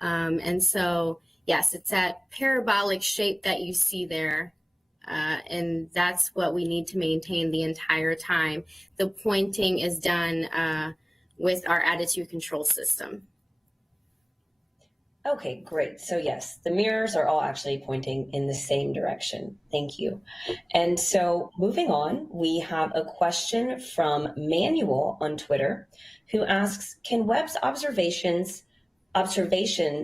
And so, yes, it's that parabolic shape that you see there. And that's what we need to maintain the entire time. The pointing is done with our attitude control system. Okay, great. So yes, the mirrors are all actually pointing in the same direction. Thank you. And so moving on, we have a question from Manuel on Twitter who asks, can Webb's observation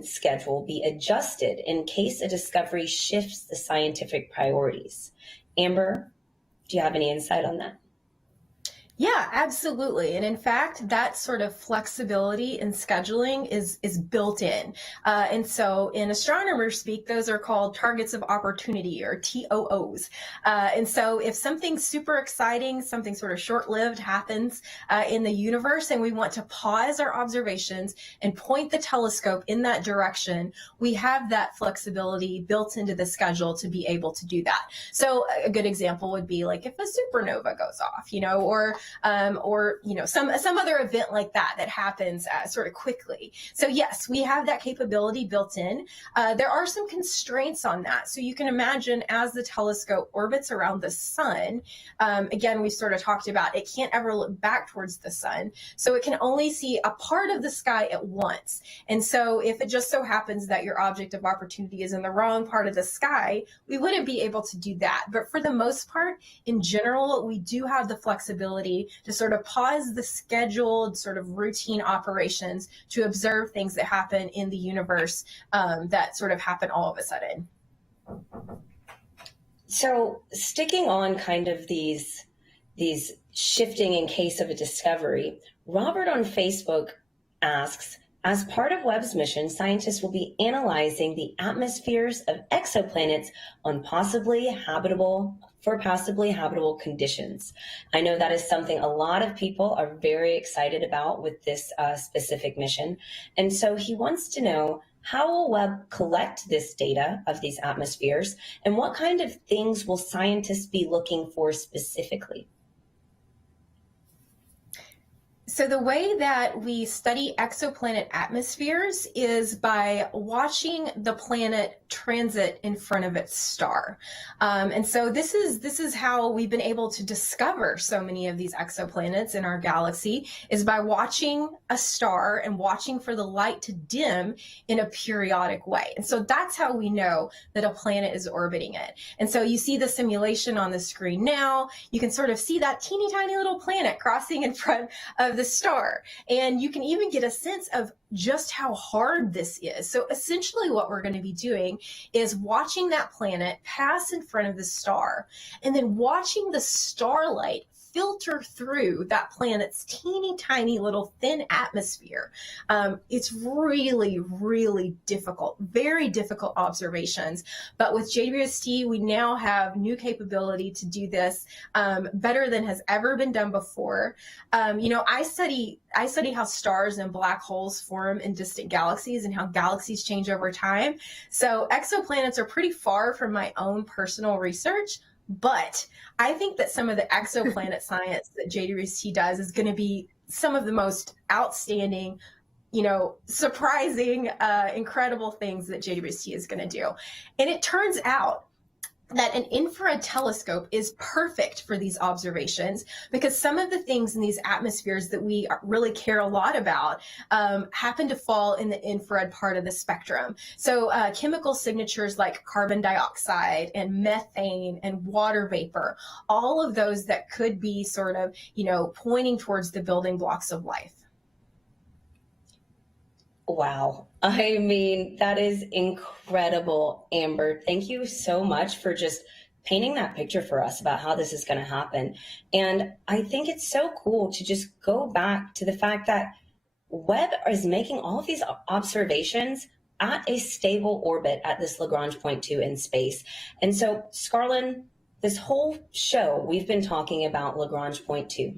schedule be adjusted in case a discovery shifts the scientific priorities? Amber, do you have any insight on that? Yeah, absolutely. And in fact, that sort of flexibility in scheduling is built in. And so in astronomer speak, those are called targets of opportunity, or TOOs. And so if something super exciting, something sort of short-lived happens in the universe, and we want to pause our observations and point the telescope in that direction, we have that flexibility built into the schedule to be able to do that. So a good example would be like if a supernova goes off, or some other event like that happens sort of quickly. So yes, we have that capability built in. There are some constraints on that. So you can imagine as the telescope orbits around the sun, again, we sort of talked about it can't ever look back towards the sun. So it can only see a part of the sky at once. And so if it just so happens that your object of opportunity is in the wrong part of the sky, we wouldn't be able to do that. But for the most part, in general, we do have the flexibility to sort of pause the scheduled sort of routine operations to observe things that happen in the universe that sort of happen all of a sudden. So sticking on kind of these shifting in case of a discovery, Robert on Facebook asks, as part of Webb's mission, scientists will be analyzing the atmospheres of exoplanets on possibly habitable conditions. I know that is something a lot of people are very excited about with this specific mission. And so he wants to know, how will Webb collect this data of these atmospheres, and what kind of things will scientists be looking for specifically? So the way that we study exoplanet atmospheres is by watching the planet transit in front of its star. And so this is how we've been able to discover so many of these exoplanets in our galaxy, is by watching a star and watching for the light to dim in a periodic way. And so that's how we know that a planet is orbiting it. And so you see the simulation on the screen now. You can sort of see that teeny tiny little planet crossing in front of the star. And you can even get a sense of just how hard this is. So essentially what we're going to be doing is watching that planet pass in front of the star, and then watching the starlight filter through that planet's teeny tiny little thin atmosphere. It's really, really difficult, very difficult observations. But with JWST, we now have new capability to do this better than has ever been done before. I study how stars and black holes form in distant galaxies and how galaxies change over time. So exoplanets are pretty far from my own personal research, but I think that some of the exoplanet science that JWST does is going to be some of the most outstanding, surprising, incredible things that JWST is going to do. And it turns out that an infrared telescope is perfect for these observations, because some of the things in these atmospheres that we really care a lot about happen to fall in the infrared part of the spectrum. So chemical signatures like carbon dioxide and methane and water vapor, all of those that could be sort of, pointing towards the building blocks of life. Wow. I mean, that is incredible, Amber. Thank you so much for just painting that picture for us about how this is going to happen. And I think it's so cool to just go back to the fact that Webb is making all of these observations at a stable orbit at this Lagrange point 2 in space. And so, Scarlett, this whole show, we've been talking about Lagrange point 2.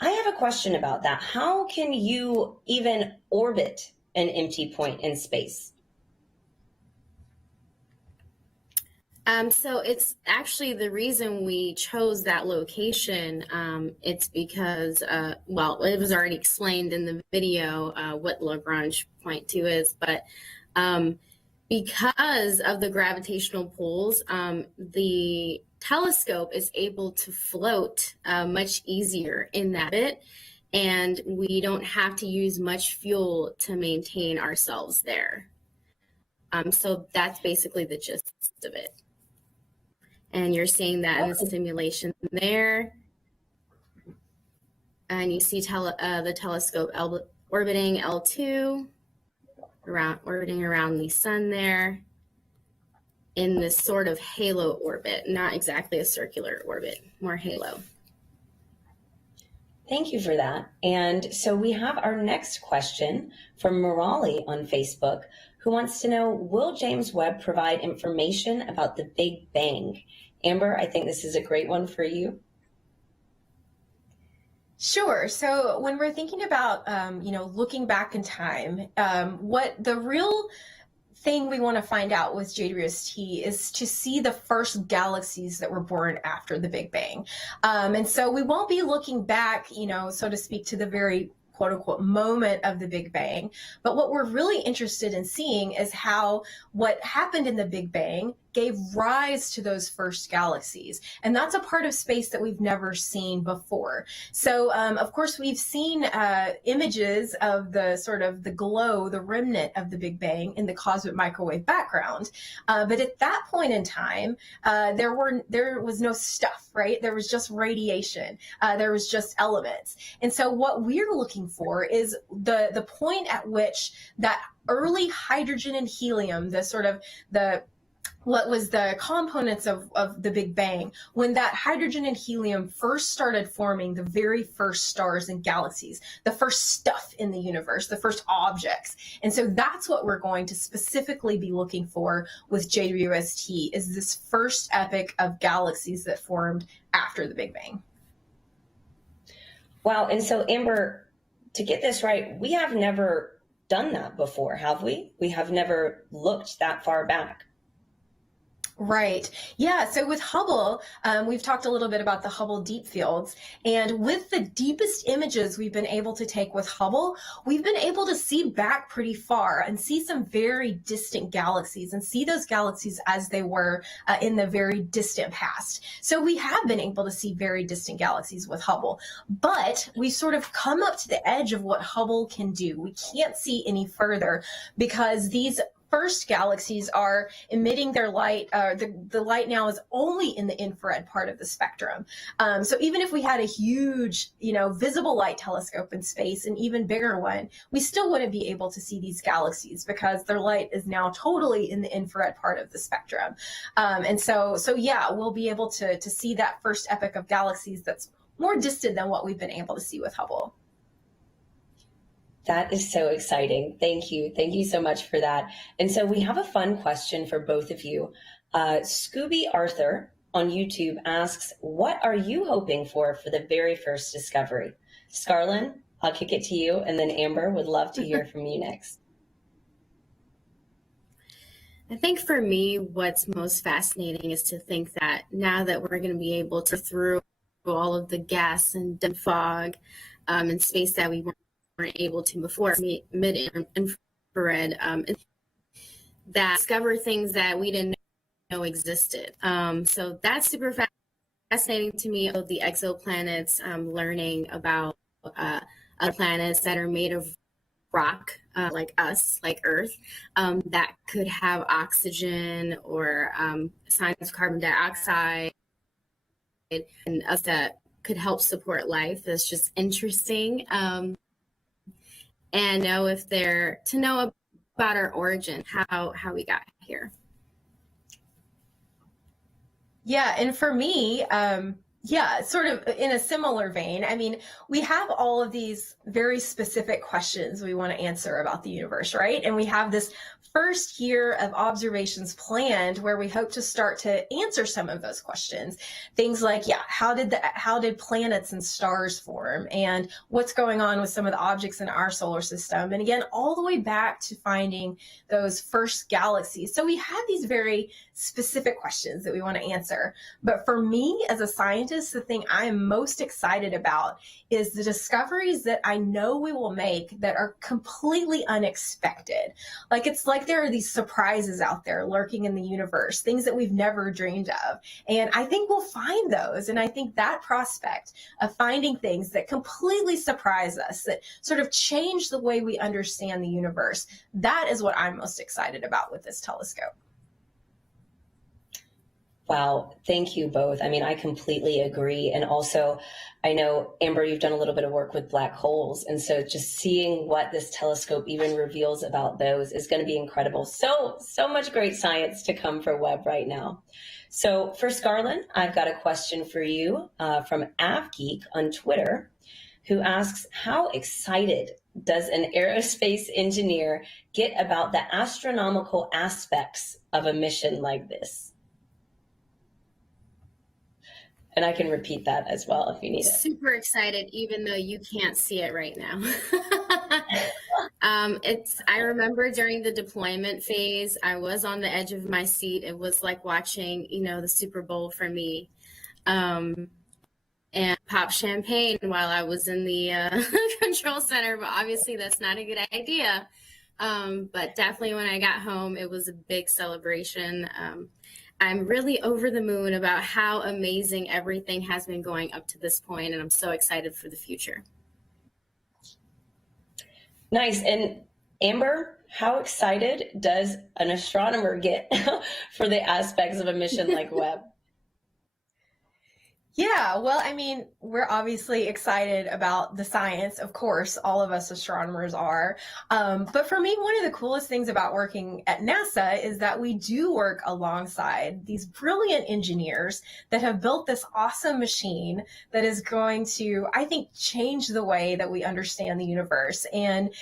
I have a question about that. How can you even orbit an empty point in space? So it's actually the reason we chose that location. It's because, it was already explained in the video what Lagrange point 2 is, but because of the gravitational pulls, the telescope is able to float much easier in that orbit, and we don't have to use much fuel to maintain ourselves there. So that's basically the gist of it. And you're seeing that in the simulation there. And you see the telescope orbiting L2, orbiting around the sun there in this sort of halo orbit, not exactly a circular orbit, more halo. Thank you for that. And so we have our next question from Morali on Facebook, who wants to know, will James Webb provide information about the Big Bang? Amber, I think this is a great one for you. Sure. So when we're thinking about, looking back in time, what the real thing we want to find out with JWST is to see the first galaxies that were born after the Big Bang. And so we won't be looking back, so to speak, to the very quote unquote moment of the Big Bang. But what we're really interested in seeing is how what happened in the Big Bang gave rise to those first galaxies. And that's a part of space that we've never seen before. So, of course, we've seen images of the sort of the glow, the remnant of the Big Bang in the cosmic microwave background. But at that point in time, there was no stuff, right? There was just radiation. There was just elements. And so what we're looking for is the point at which that early hydrogen and helium, what was the components of the Big Bang, when that hydrogen and helium first started forming the very first stars and galaxies, the first stuff in the universe, the first objects. And so that's what we're going to specifically be looking for with JWST, is this first epoch of galaxies that formed after the Big Bang. Wow. And so, Amber, to get this right, we have never done that before, have we? We have never looked that far back. Right. Yeah. So with Hubble, we've talked a little bit about the Hubble deep fields. And with the deepest images we've been able to take with Hubble, we've been able to see back pretty far and see some very distant galaxies and see those galaxies as they were in the very distant past. So we have been able to see very distant galaxies with Hubble, but we sort of come up to the edge of what Hubble can do. We can't see any further because these first galaxies are emitting their light. The light now is only in the infrared part of the spectrum. So even if we had a huge, visible light telescope in space, an even bigger one, we still wouldn't be able to see these galaxies because their light is now totally in the infrared part of the spectrum. And so yeah, we'll be able to see that first epoch of galaxies that's more distant than what we've been able to see with Hubble. That is so exciting. Thank you. Thank you so much for that. And so we have a fun question for both of you. Scooby Arthur on YouTube asks, what are you hoping for the very first discovery? Scarlett, I'll kick it to you. And then Amber, would love to hear from you next. I think for me, what's most fascinating is to think that now that we're going to be able to through all of the gas and fog in space that we weren't able to before, mid-infrared, that discover things that we didn't know existed. So that's super fascinating to me. The exoplanets, learning about other planets that are made of rock, like us, like Earth, that could have oxygen or signs of carbon dioxide, and us that could help support life. That's just interesting. And know about our origin, how we got here. Yeah, and for me, sort of in a similar vein, I mean, we have all of these very specific questions we want to answer about the universe, right? And we have this first year of observations planned where we hope to start to answer some of those questions. Things like, how did planets and stars form, and what's going on with some of the objects in our solar system? And again, all the way back to finding those first galaxies. So we have these very specific questions that we want to answer. But for me as a scientist, the thing I am most excited about is the discoveries that I know we will make that are completely unexpected. It's like there are these surprises out there lurking in the universe, things that we've never dreamed of. And I think we'll find those. And I think that prospect of finding things that completely surprise us, that sort of change the way we understand the universe, that is what I'm most excited about with this telescope. Wow. Thank you both. I mean, I completely agree. And also, I know, Amber, you've done a little bit of work with black holes. And so just seeing what this telescope even reveals about those is going to be incredible. So much great science to come for Webb right now. So for Scarlett, I've got a question for you from AvGeek on Twitter, who asks, how excited does an aerospace engineer get about the astronomical aspects of a mission like this? And I can repeat that as well if you need it. Super excited, even though you can't see it right now. I remember during the deployment phase, I was on the edge of my seat. It was like watching, the Super Bowl for me. And pop champagne while I was in the control center, but obviously that's not a good idea. But definitely when I got home, it was a big celebration. I'm really over the moon about how amazing everything has been going up to this point, and I'm so excited for the future. Nice. And Amber, how excited does an astronomer get for the aspects of a mission like Webb? Yeah, well, I mean, we're obviously excited about the science. Of course, all of us astronomers are. But for me, one of the coolest things about working at NASA is that we do work alongside these brilliant engineers that have built this awesome machine that is going to, I think, change the way that we understand the universe. And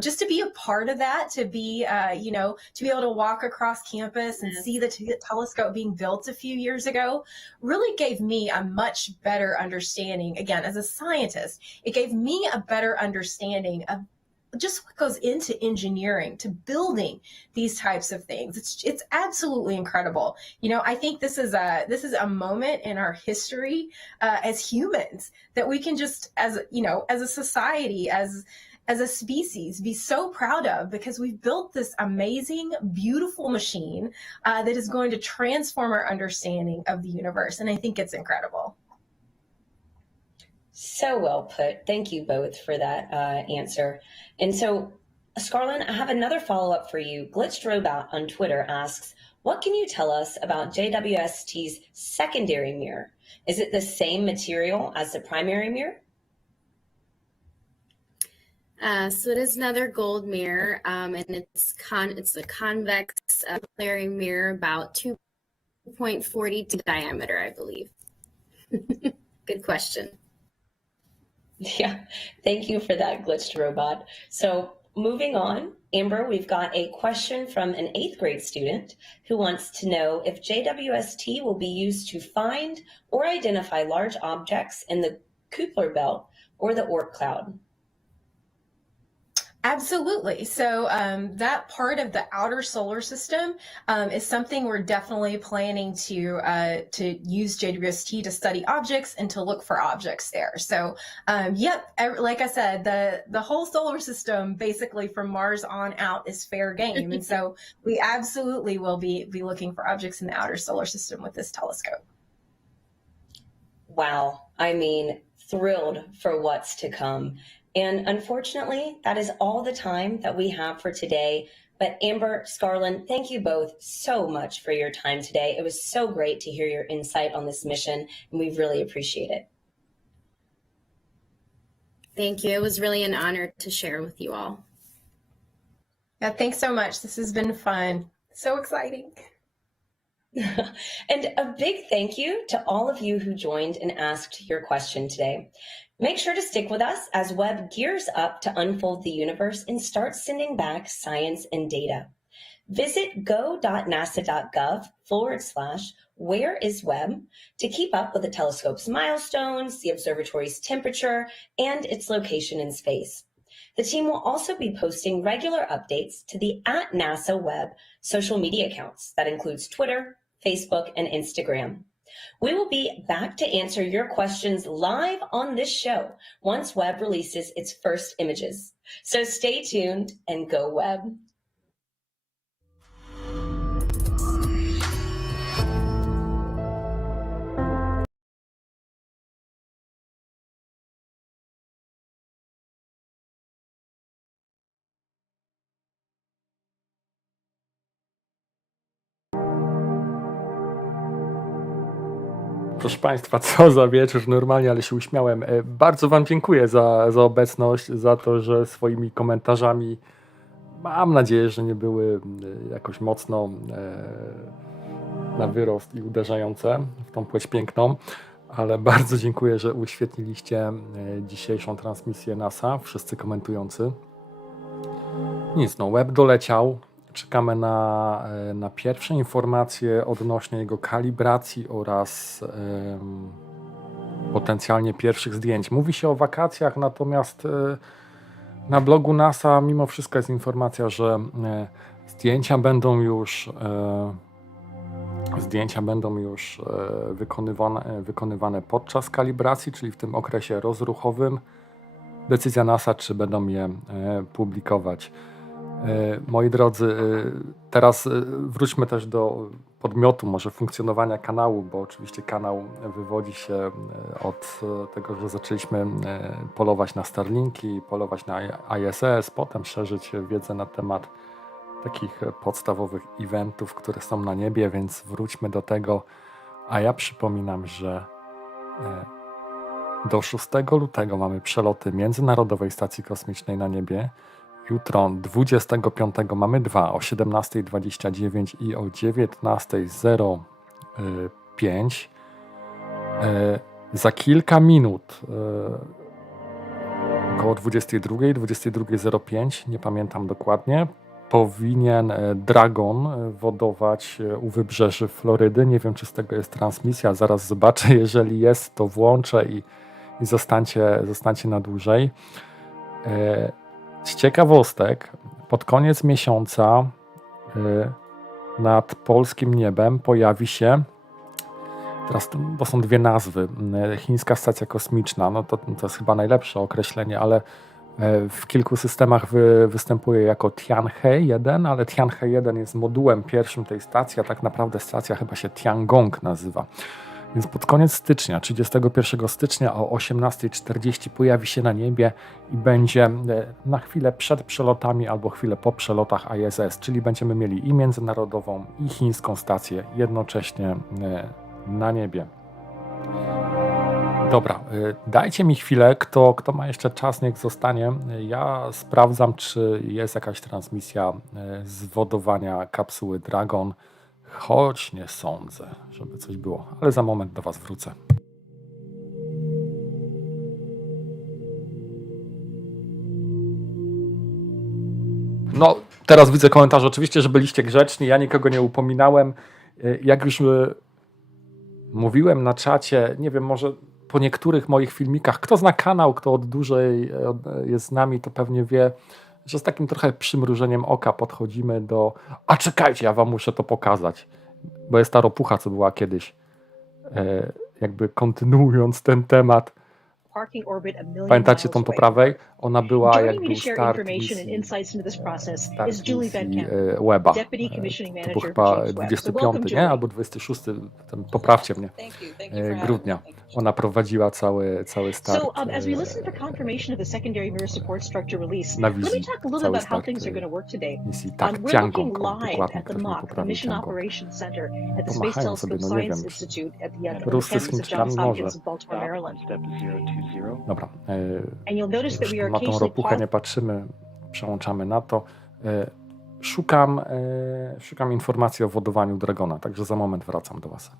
just to be a part of that, to be, to be able to walk across campus and see the telescope being built a few years ago really gave me a much better understanding. Again, as a scientist, it gave me a better understanding of just what goes into engineering, to building these types of things. It's absolutely incredible. I think this is a moment in our history as humans that we can just, as a society, as a species, be so proud of, because we've built this amazing, beautiful machine that is going to transform our understanding of the universe. And I think it's incredible. So well put. Thank you both for that answer. And so, Scarlett, I have another follow-up for you. Glitched Robot on Twitter asks, what can you tell us about JWST's secondary mirror? Is it the same material as the primary mirror? So it is another gold mirror, and it's a convex flaring mirror, about 2.42 diameter, I believe. Good question. Yeah, thank you for that, Glitched Robot. So moving on, Amber, we've got a question from an 8th grade student who wants to know if JWST will be used to find or identify large objects in the Kuiper belt or the Oort cloud. Absolutely. So that part of the outer solar system is something we're definitely planning to use JWST to study objects and to look for objects there. So like I said, the whole solar system, basically from Mars on out, is fair game. And so we absolutely will be looking for objects in the outer solar system with this telescope. Wow. I mean, thrilled for what's to come. And unfortunately, that is all the time that we have for today. But Amber, Scarlett, thank you both so much for your time today. It was so great to hear your insight on this mission, and we really appreciate it. Thank you. It was really an honor to share with you all. Yeah, thanks so much. This has been fun. So exciting. And a big thank you to all of you who joined and asked your question today. Make sure to stick with us as Webb gears up to unfold the universe and start sending back science and data. Visit go.nasa.gov/where-is-Webb to keep up with the telescope's milestones, the observatory's temperature, and its location in space. The team will also be posting regular updates to the @NASA-Webb social media accounts. That includes Twitter, Facebook, and Instagram. We will be back to answer your questions live on this show once Webb releases its first images. So stay tuned and go Webb. Proszę Państwa, co za wieczór, normalnie, ale się uśmiałem. Bardzo Wam dziękuję za obecność, za to, że swoimi komentarzami, mam nadzieję, że nie były jakoś mocno na wyrost i uderzające w tą płeć piękną. ale bardzo dziękuję, że uświetniliście dzisiejszą transmisję NASA, wszyscy komentujący. Nic, no web doleciał, czekamy na pierwsze informacje odnośnie jego kalibracji oraz potencjalnie pierwszych zdjęć. Mówi się o wakacjach, natomiast na blogu NASA mimo wszystko jest informacja, że zdjęcia będą już wykonywane podczas kalibracji, czyli w tym okresie rozruchowym. Decyzja NASA, czy będą je publikować. Moi drodzy, teraz wróćmy też do podmiotu, może funkcjonowania kanału, bo oczywiście kanał wywodzi się od tego, że zaczęliśmy polować na Starlinki, polować na ISS, potem szerzyć wiedzę na temat takich podstawowych eventów, które są na niebie, więc wróćmy do tego. A ja przypominam, że do 6 lutego mamy przeloty Międzynarodowej Stacji Kosmicznej na niebie. Jutro 25 mamy 2 o 17:29 i o 19:05. Za kilka minut około 22:05, nie pamiętam dokładnie, powinien Dragon wodować u wybrzeży Florydy. Nie wiem, czy z tego jest transmisja, zaraz zobaczę. Jeżeli jest, to włączę i zostańcie na dłużej. Z ciekawostek, pod koniec miesiąca nad polskim niebem pojawi się, teraz to są dwie nazwy, chińska stacja kosmiczna, no to jest chyba najlepsze określenie, ale w kilku systemach występuje jako Tianhe-1, ale Tianhe-1 jest modułem pierwszym tej stacji, a tak naprawdę stacja chyba się Tiangong nazywa. Więc pod koniec stycznia, 31 stycznia o 18:40 pojawi się na niebie i będzie na chwilę przed przelotami albo chwilę po przelotach ISS, czyli będziemy mieli i międzynarodową, i chińską stację jednocześnie na niebie. Dobra, dajcie mi chwilę, kto ma jeszcze czas, niech zostanie. Ja sprawdzam, czy jest jakaś transmisja z wodowania kapsuły Dragon, choć nie sądzę, żeby coś było, ale za moment do Was wrócę. No, teraz widzę komentarze, oczywiście, że byliście grzeczni, ja nikogo nie upominałem. Jak już mówiłem na czacie, nie wiem, może po niektórych moich filmikach, kto zna kanał, kto od dłużej jest z nami, to pewnie wie, że z takim trochę przymrużeniem oka podchodzimy do... A czekajcie, ja Wam muszę to pokazać, bo jest ta ropucha, co była kiedyś. Jakby kontynuując ten temat. Pamiętacie tą po prawej? Ona była jak był start misji Webba. To był chyba 25, nie? Albo 26, poprawcie mnie, grudnia. Ona prowadziła cały start na wizji, cały start misji. Tak, Tiangong, dokładnie, ktoś mnie poprawił, Tiangong. Pomachają sobie, no nie wiem, Ruscy z Chińczykami może. Dobra, już na tą ropuchę nie patrzymy, przełączamy na to. Szukam informacji o wodowaniu Dragona, także za moment wracam do Was.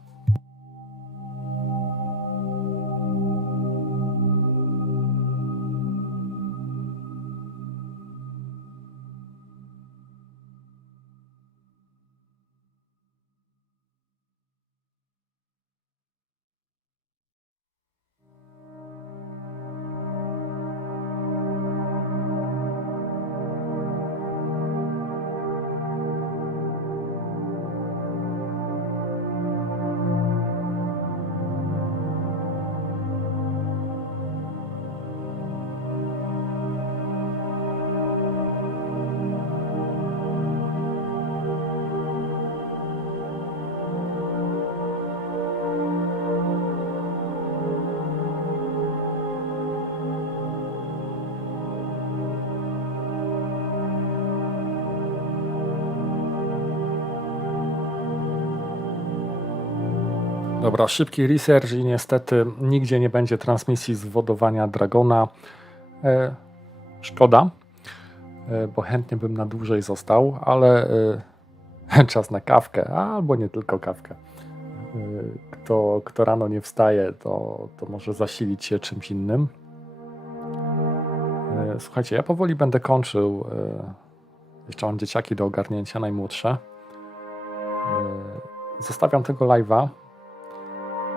Dobra, szybki research i niestety nigdzie nie będzie transmisji z wodowania Dragona. Szkoda, bo chętnie bym na dłużej został, ale czas na kawkę, albo nie tylko kawkę. Kto rano nie wstaje, to może zasilić się czymś innym. Słuchajcie, ja powoli będę kończył. Jeszcze mam dzieciaki do ogarnięcia, najmłodsze. Zostawiam tego live'a,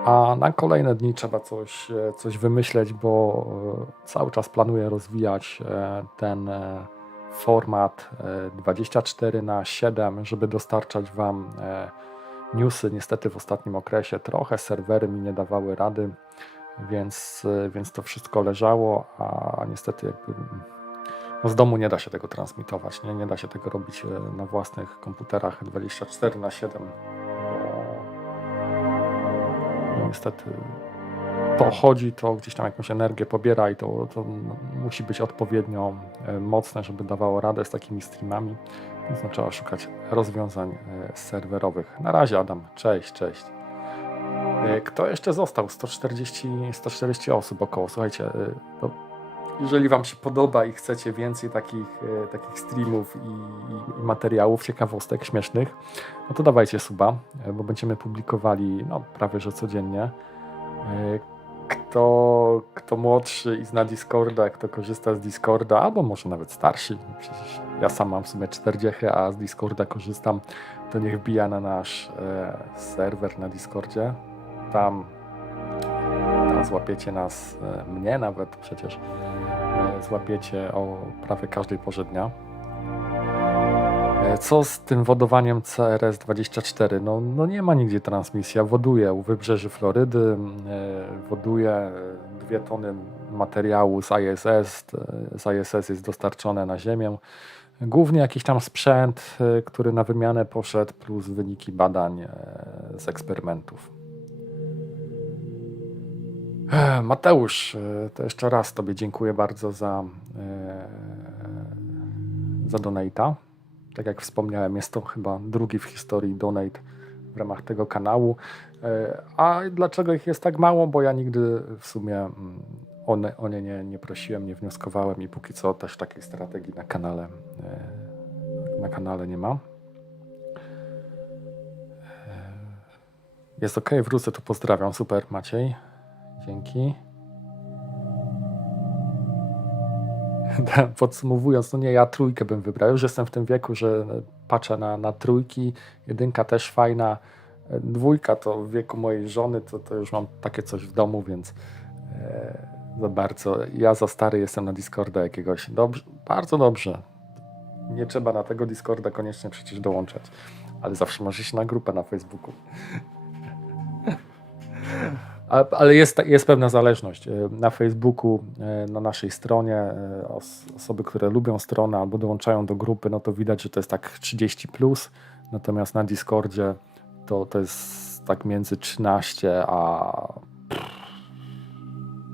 a na kolejne dni trzeba coś wymyśleć, bo cały czas planuję rozwijać ten format 24/7, żeby dostarczać Wam newsy. Niestety w ostatnim okresie trochę serwery mi nie dawały rady, więc to wszystko leżało, a niestety z domu nie da się tego transmitować, nie da się tego robić na własnych komputerach 24/7, bo niestety to chodzi, to gdzieś tam jakąś energię pobiera i to musi być odpowiednio mocne, żeby dawało radę z takimi streamami, więc trzeba szukać rozwiązań serwerowych. Na razie, Adam, cześć. Kto jeszcze został? 140 osób około. Słuchajcie, jeżeli Wam się podoba i chcecie więcej takich streamów i materiałów, ciekawostek, śmiesznych, no to dawajcie suba, bo będziemy publikowali prawie że codziennie. Kto młodszy i zna Discorda, kto korzysta z Discorda, albo może nawet starszy, przecież ja sam mam w sumie 40, a z Discorda korzystam, to niech wbija na nasz serwer na Discordzie. Tam złapiecie nas, mnie nawet przecież, złapiecie o prawie każdej porze dnia. Co z tym wodowaniem CRS-24? No nie ma nigdzie transmisji. Ja woduję u wybrzeży Florydy, woduję 2 tony materiału z ISS. Z ISS jest dostarczone na Ziemię. Głównie jakiś tam sprzęt, który na wymianę poszedł, plus wyniki badań z eksperymentów. Mateusz, to jeszcze raz Tobie dziękuję bardzo za donate'a. Tak jak wspomniałem, jest to chyba drugi w historii donate w ramach tego kanału. A dlaczego ich jest tak mało? Bo ja nigdy w sumie o nie nie prosiłem, nie wnioskowałem i póki co też takiej strategii na kanale nie ma. Jest ok, wrócę tu, pozdrawiam. Super, Maciej. Dzięki. Podsumowując, ja 3 bym wybrał. Już jestem w tym wieku, że patrzę na 3. 1 też fajna. 2 to w wieku mojej żony, to już mam takie coś w domu, więc za bardzo. Ja za stary jestem na Discorda jakiegoś. Dobrze, bardzo dobrze. Nie trzeba na tego Discorda koniecznie przecież dołączać, ale zawsze może się na grupę na Facebooku. Ale jest pewna zależność. Na Facebooku, na naszej stronie osoby, które lubią stronę albo dołączają do grupy, no to widać, że to jest tak 30+, natomiast na Discordzie to jest tak między 13 a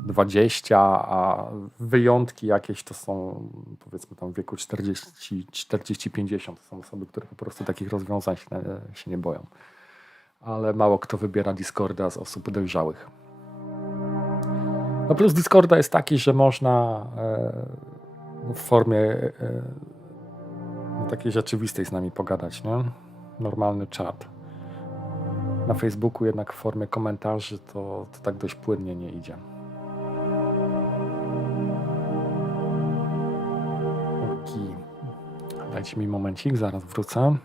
20, a wyjątki jakieś to są powiedzmy tam w wieku 40-50. To są osoby, które po prostu takich rozwiązań się nie boją. Ale mało kto wybiera Discorda z osób dojrzałych. No plus Discorda jest taki, że można w formie takiej rzeczywistej z nami pogadać, nie? Normalny czat. Na Facebooku jednak w formie komentarzy to tak dość płynnie nie idzie. Okay. Dajcie mi momencik, zaraz wrócę.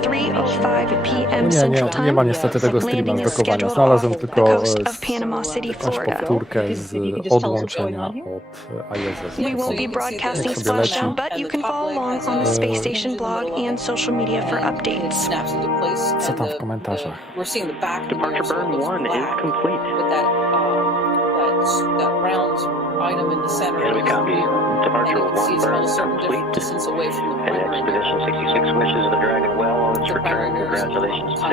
3:05 p.m. Nie Central Time. ma niestety tego streama Landing z is blokowania. scheduled Znalazłem off the tylko coast of Panama City, jakąś Florida. powtórkę z odłączenia od ISS. We won't be broadcasting Jak sobie Splashdown, leci. but you can follow along on the Space Station blog and social media for updates. Co tam w komentarzach? Departure burn 1 is complete. And we copy Departure 1 burn complete. And Expedition 66 wishes the Dragon well on its return. Congratulations to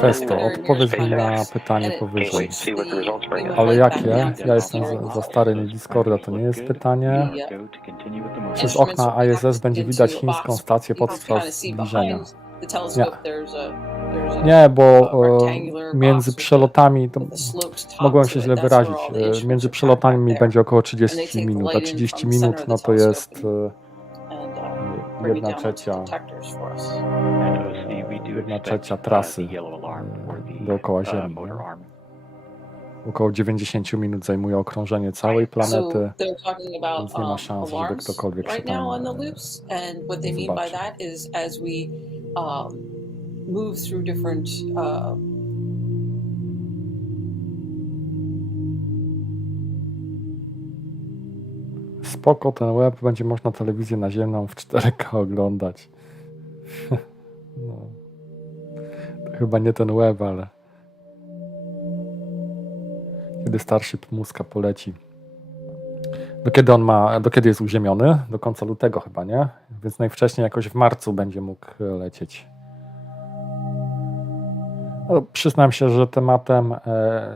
Festo, odpowiedz mi na pytanie Can't powyżej. wait to see what the results bring us. Ale jakie? Ja jestem za stary, nie Discorda, to nie jest pytanie. Czy z okna ISS będzie widać chińską stację podczas zbliżenia? Nie, bo między przelotami, to mogłem się źle wyrazić, między przelotami będzie około 30 minut, a 30 minut no to jest 1/3 trasy dookoła Ziemi. Nie? Około 90 minut zajmuje okrążenie całej planety, więc nie ma szans, żeby ktokolwiek się tam zobaczył. Move through different Spoko, ten web, będzie można telewizję naziemną w 4K oglądać. No. To chyba nie ten web, ale kiedy Starship Muska poleci. Do kiedy jest uziemiony? Do końca lutego chyba, nie? Więc najwcześniej jakoś w marcu będzie mógł lecieć. No, przyznam się, że tematem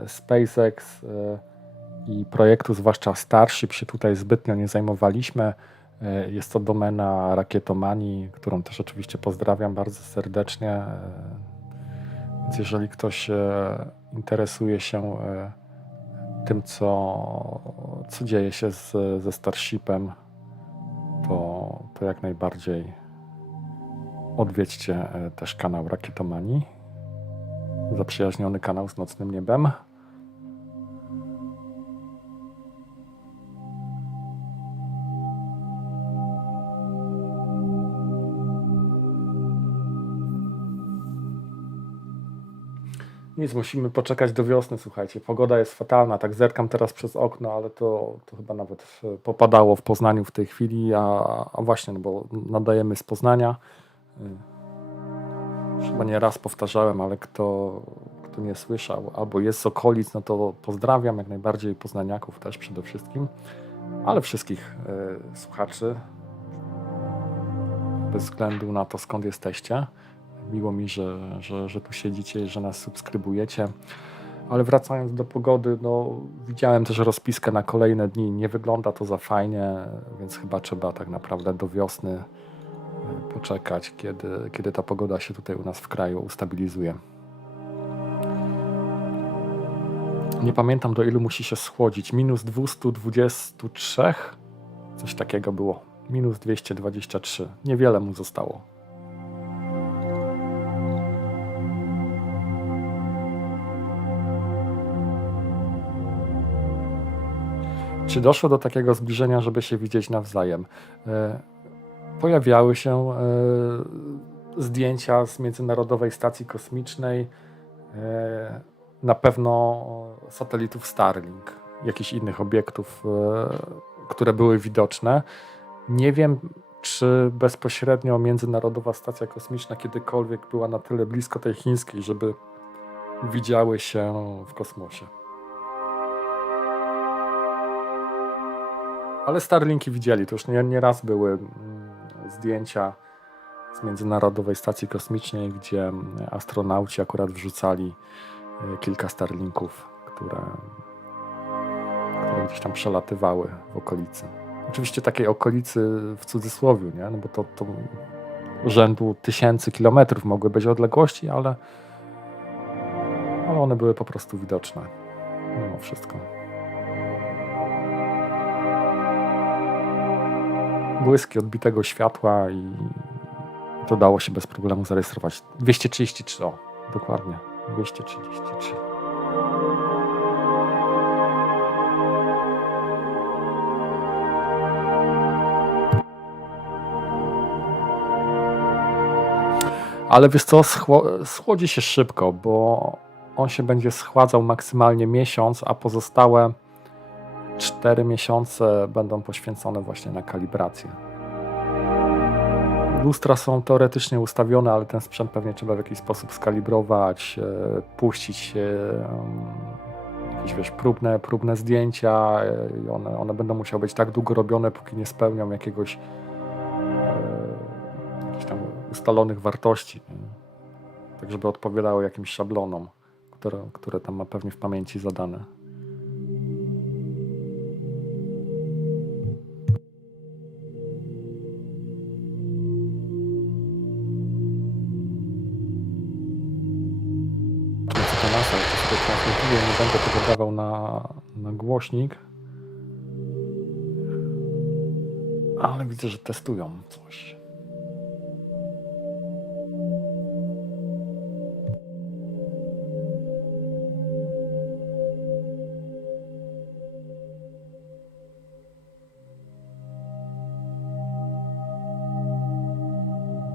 SpaceX i projektu, zwłaszcza Starship, się tutaj zbytnio nie zajmowaliśmy. Jest to domena rakietomanii, którą też oczywiście pozdrawiam bardzo serdecznie. Więc jeżeli ktoś interesuje się tym, co dzieje się ze Starshipem, to jak najbardziej odwiedźcie też kanał Rakietomanii. Zaprzyjaźniony kanał z nocnym niebem. Nic, musimy poczekać do wiosny, słuchajcie. Pogoda jest fatalna, tak zerkam teraz przez okno, ale to chyba nawet popadało w Poznaniu w tej chwili, a właśnie, no bo nadajemy z Poznania. Chyba nie raz powtarzałem, ale kto nie słyszał albo jest z okolic, no to pozdrawiam jak najbardziej poznaniaków też przede wszystkim, ale wszystkich słuchaczy bez względu na to, skąd jesteście. Miło mi, że tu siedzicie i że nas subskrybujecie. Ale wracając do pogody, no widziałem też rozpiskę na kolejne dni. Nie wygląda to za fajnie, więc chyba trzeba tak naprawdę do wiosny poczekać, kiedy ta pogoda się tutaj u nas w kraju ustabilizuje. Nie pamiętam, do ilu musi się schłodzić. Minus 223? Coś takiego było. Minus 223. Niewiele mu zostało. Czy doszło do takiego zbliżenia, żeby się widzieć nawzajem? Pojawiały się zdjęcia z Międzynarodowej Stacji Kosmicznej, na pewno satelitów Starlink, jakichś innych obiektów, które były widoczne. Nie wiem, czy bezpośrednio Międzynarodowa Stacja Kosmiczna kiedykolwiek była na tyle blisko tej chińskiej, żeby widziały się w kosmosie. Ale Starlinki widzieli, to już nie raz były zdjęcia z Międzynarodowej Stacji Kosmicznej, gdzie astronauci akurat wrzucali kilka Starlinków, które gdzieś tam przelatywały w okolicy. Oczywiście takiej okolicy w cudzysłowiu, nie? No bo to rzędu tysięcy kilometrów mogły być odległości, ale one były po prostu widoczne mimo wszystko. Błyski odbitego światła i to dało się bez problemu zarejestrować. 233, o, dokładnie, 233. Ale wiesz co, schłodzi się szybko, bo on się będzie schładzał maksymalnie miesiąc, a pozostałe 4 miesiące będą poświęcone właśnie na kalibrację. Lustra są teoretycznie ustawione, ale ten sprzęt pewnie trzeba w jakiś sposób skalibrować, puścić jakieś, wiesz, próbne zdjęcia i one będą musiały być tak długo robione, póki nie spełnią jakichś tam ustalonych wartości, nie? Tak żeby odpowiadały jakimś szablonom, które tam ma pewnie w pamięci zadane. Co to NASA, to sobie transmituję, nie będę tego dawał na głośnik, ale widzę, że testują coś.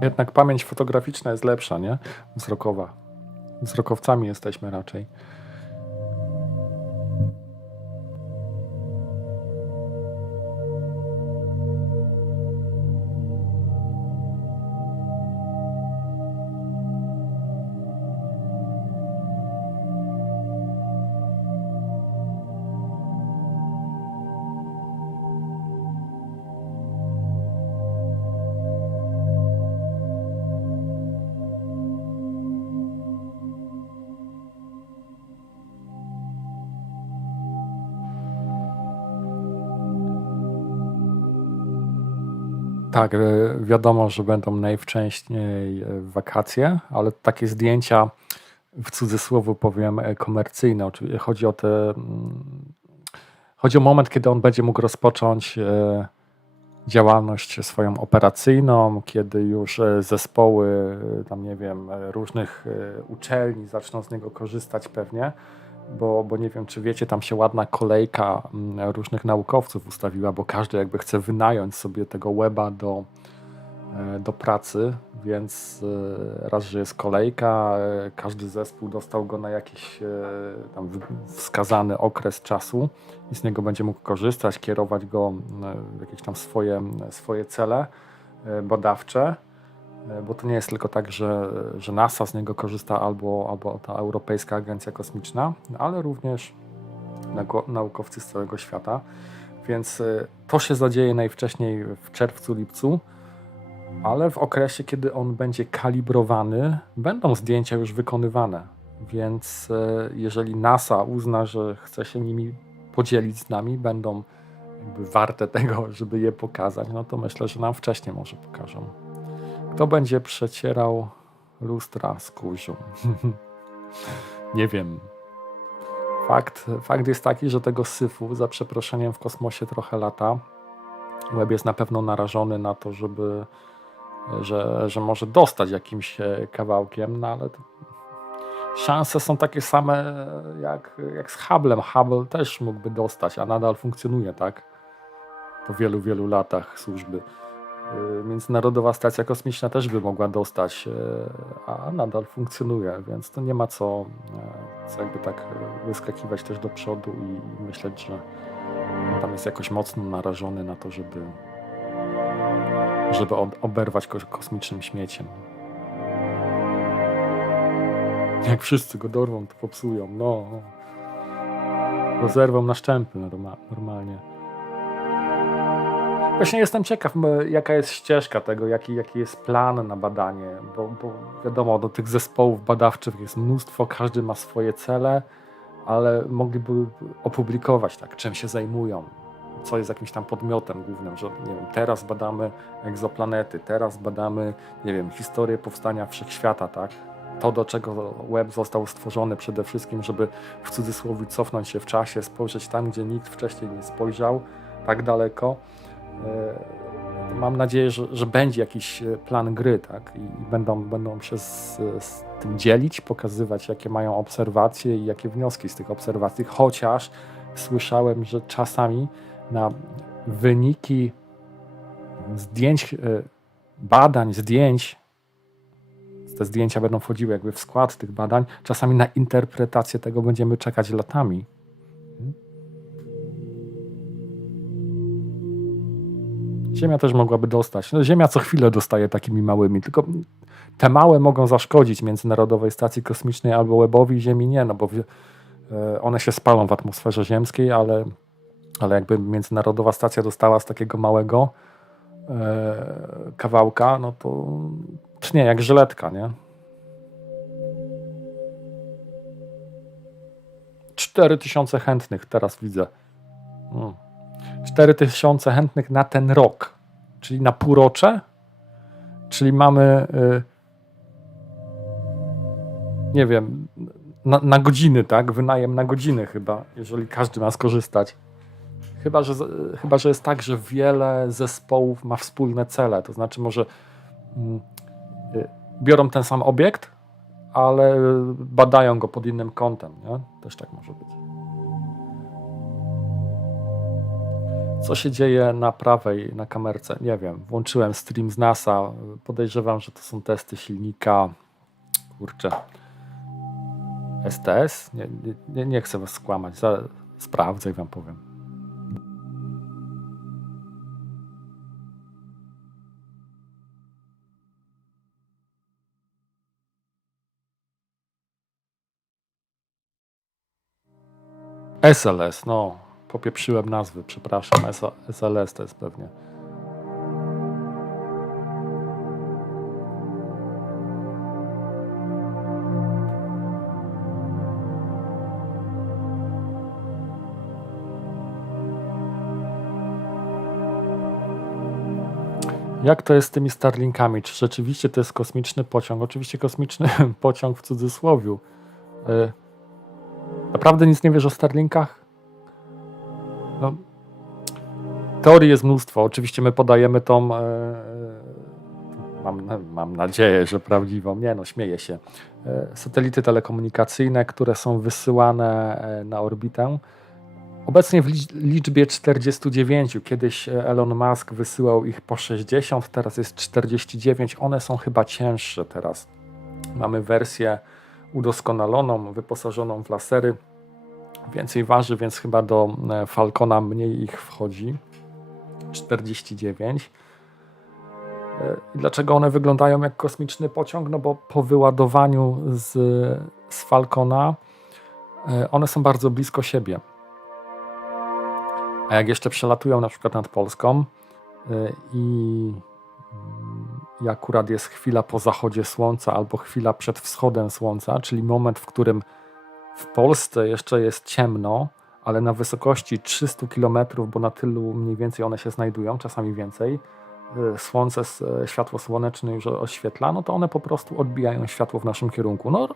Jednak pamięć fotograficzna jest lepsza, nie? Wzrokowa. Wzrokowcami jesteśmy raczej. Tak, wiadomo, że będą najwcześniej wakacje, ale takie zdjęcia, w cudzysłowie powiem, komercyjne. Oczywiście chodzi o moment, kiedy on będzie mógł rozpocząć działalność swoją operacyjną, kiedy już zespoły tam, nie wiem, różnych uczelni zaczną z niego korzystać pewnie, bo nie wiem, czy wiecie, tam się ładna kolejka różnych naukowców ustawiła, bo każdy jakby chce wynająć sobie tego Webba do pracy, więc raz, że jest kolejka, każdy zespół dostał go na jakiś tam wskazany okres czasu i z niego będzie mógł korzystać, kierować go w jakieś tam swoje cele badawcze, bo to nie jest tylko tak, że NASA z niego korzysta albo ta Europejska Agencja Kosmiczna, ale również naukowcy z całego świata. Więc to się zadzieje najwcześniej w czerwcu, lipcu, ale w okresie, kiedy on będzie kalibrowany, będą zdjęcia już wykonywane. Więc jeżeli NASA uzna, że chce się nimi podzielić z nami, będą jakby warte tego, żeby je pokazać, no to myślę, że nam wcześniej może pokażą. Kto będzie przecierał lustra z kurzu? Nie wiem. Fakt jest taki, że tego syfu, za przeproszeniem, w kosmosie trochę lata. Webb jest na pewno narażony na to, że może dostać jakimś kawałkiem, no ale szanse są takie same jak z Hubble'em. Hubble też mógłby dostać, a nadal funkcjonuje, tak? Po wielu, wielu latach służby. Międzynarodowa Stacja Kosmiczna też by mogła dostać, a nadal funkcjonuje, więc to nie ma co jakby tak wyskakiwać też do przodu i myśleć, że tam jest jakoś mocno narażony na to, żeby oberwać kosmicznym śmieciem. Jak wszyscy go dorwą, to popsują. No. Rozerwą na szczępy normalnie. Właśnie jestem ciekaw, jaka jest ścieżka tego, jaki jest plan na badanie, bo wiadomo, do tych zespołów badawczych jest mnóstwo, każdy ma swoje cele, ale mogliby opublikować, tak, czym się zajmują, co jest jakimś tam podmiotem głównym, że nie wiem, teraz badamy egzoplanety, teraz badamy, nie wiem, historię powstania wszechświata, tak? To, do czego Webb został stworzony przede wszystkim, żeby w cudzysłowie cofnąć się w czasie, spojrzeć tam, gdzie nikt wcześniej nie spojrzał, tak daleko. Mam nadzieję, że będzie jakiś plan gry, tak? I będą się z tym dzielić, pokazywać, jakie mają obserwacje i jakie wnioski z tych obserwacji, chociaż słyszałem, że czasami na wyniki zdjęć, badań, zdjęć z te zdjęcia będą wchodziły jakby w skład tych badań. Czasami na interpretację tego będziemy czekać latami. Ziemia też mogłaby dostać. No, Ziemia co chwilę dostaje takimi małymi, tylko te małe mogą zaszkodzić Międzynarodowej Stacji Kosmicznej albo Webbowi, Ziemi nie, no bo one się spalą w atmosferze ziemskiej, ale jakby Międzynarodowa Stacja dostała z takiego małego kawałka, no to tnie jak żyletka, nie? 4000 chętnych, teraz widzę. 4000 chętnych na ten rok, czyli na półrocze, czyli mamy nie wiem, na godziny, tak? Wynajem na godziny chyba, jeżeli każdy ma skorzystać. Chyba, że jest tak, że wiele zespołów ma wspólne cele, to znaczy może biorą ten sam obiekt, ale badają go pod innym kątem, nie? Też tak może być. Co się dzieje na prawej, na kamerce? Nie wiem. Włączyłem stream z NASA. Podejrzewam, że to są testy silnika. Kurczę. STS? Nie chcę was skłamać. Sprawdzę i wam powiem. SLS, no. Popieprzyłem nazwy, przepraszam. SLS to jest pewnie. Jak to jest z tymi Starlinkami? Czy rzeczywiście to jest kosmiczny pociąg? Oczywiście kosmiczny pociąg w cudzysłowiu. Naprawdę nic nie wiesz o Starlinkach? No, teorii jest mnóstwo. Oczywiście my podajemy tą, mam nadzieję, że prawdziwą, nie no, śmieję się, satelity telekomunikacyjne, które są wysyłane na orbitę. Obecnie w liczbie 49, kiedyś Elon Musk wysyłał ich po 60, teraz jest 49, one są chyba cięższe teraz. Mamy wersję udoskonaloną, wyposażoną w lasery, więcej waży, więc chyba do Falcona mniej ich wchodzi. 49. Dlaczego one wyglądają jak kosmiczny pociąg? No bo po wyładowaniu z Falcona one są bardzo blisko siebie. A jak jeszcze przelatują na przykład nad Polską i akurat jest chwila po zachodzie słońca albo chwila przed wschodem słońca, czyli moment, w którym w Polsce jeszcze jest ciemno, ale na wysokości 300 km, bo na tylu mniej więcej one się znajdują, czasami więcej, słońce, światło słoneczne już oświetla, no to one po prostu odbijają światło w naszym kierunku. No,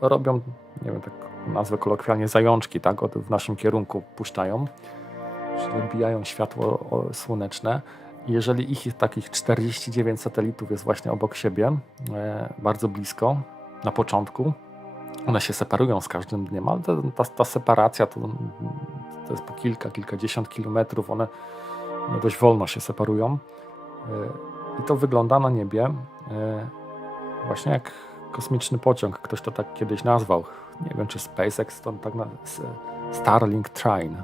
robią, nie wiem, tak nazwę kolokwialnie, zajączki, tak, w naszym kierunku puszczają, czyli odbijają światło słoneczne. I jeżeli ich takich 49 satelitów jest właśnie obok siebie, bardzo blisko, na początku, one się separują z każdym dniem, ale ta separacja to jest po kilkadziesiąt kilometrów, one dość wolno się separują. I to wygląda na niebie właśnie jak kosmiczny pociąg. Ktoś to tak kiedyś nazwał. Nie wiem, czy SpaceX to tak Starlink Train,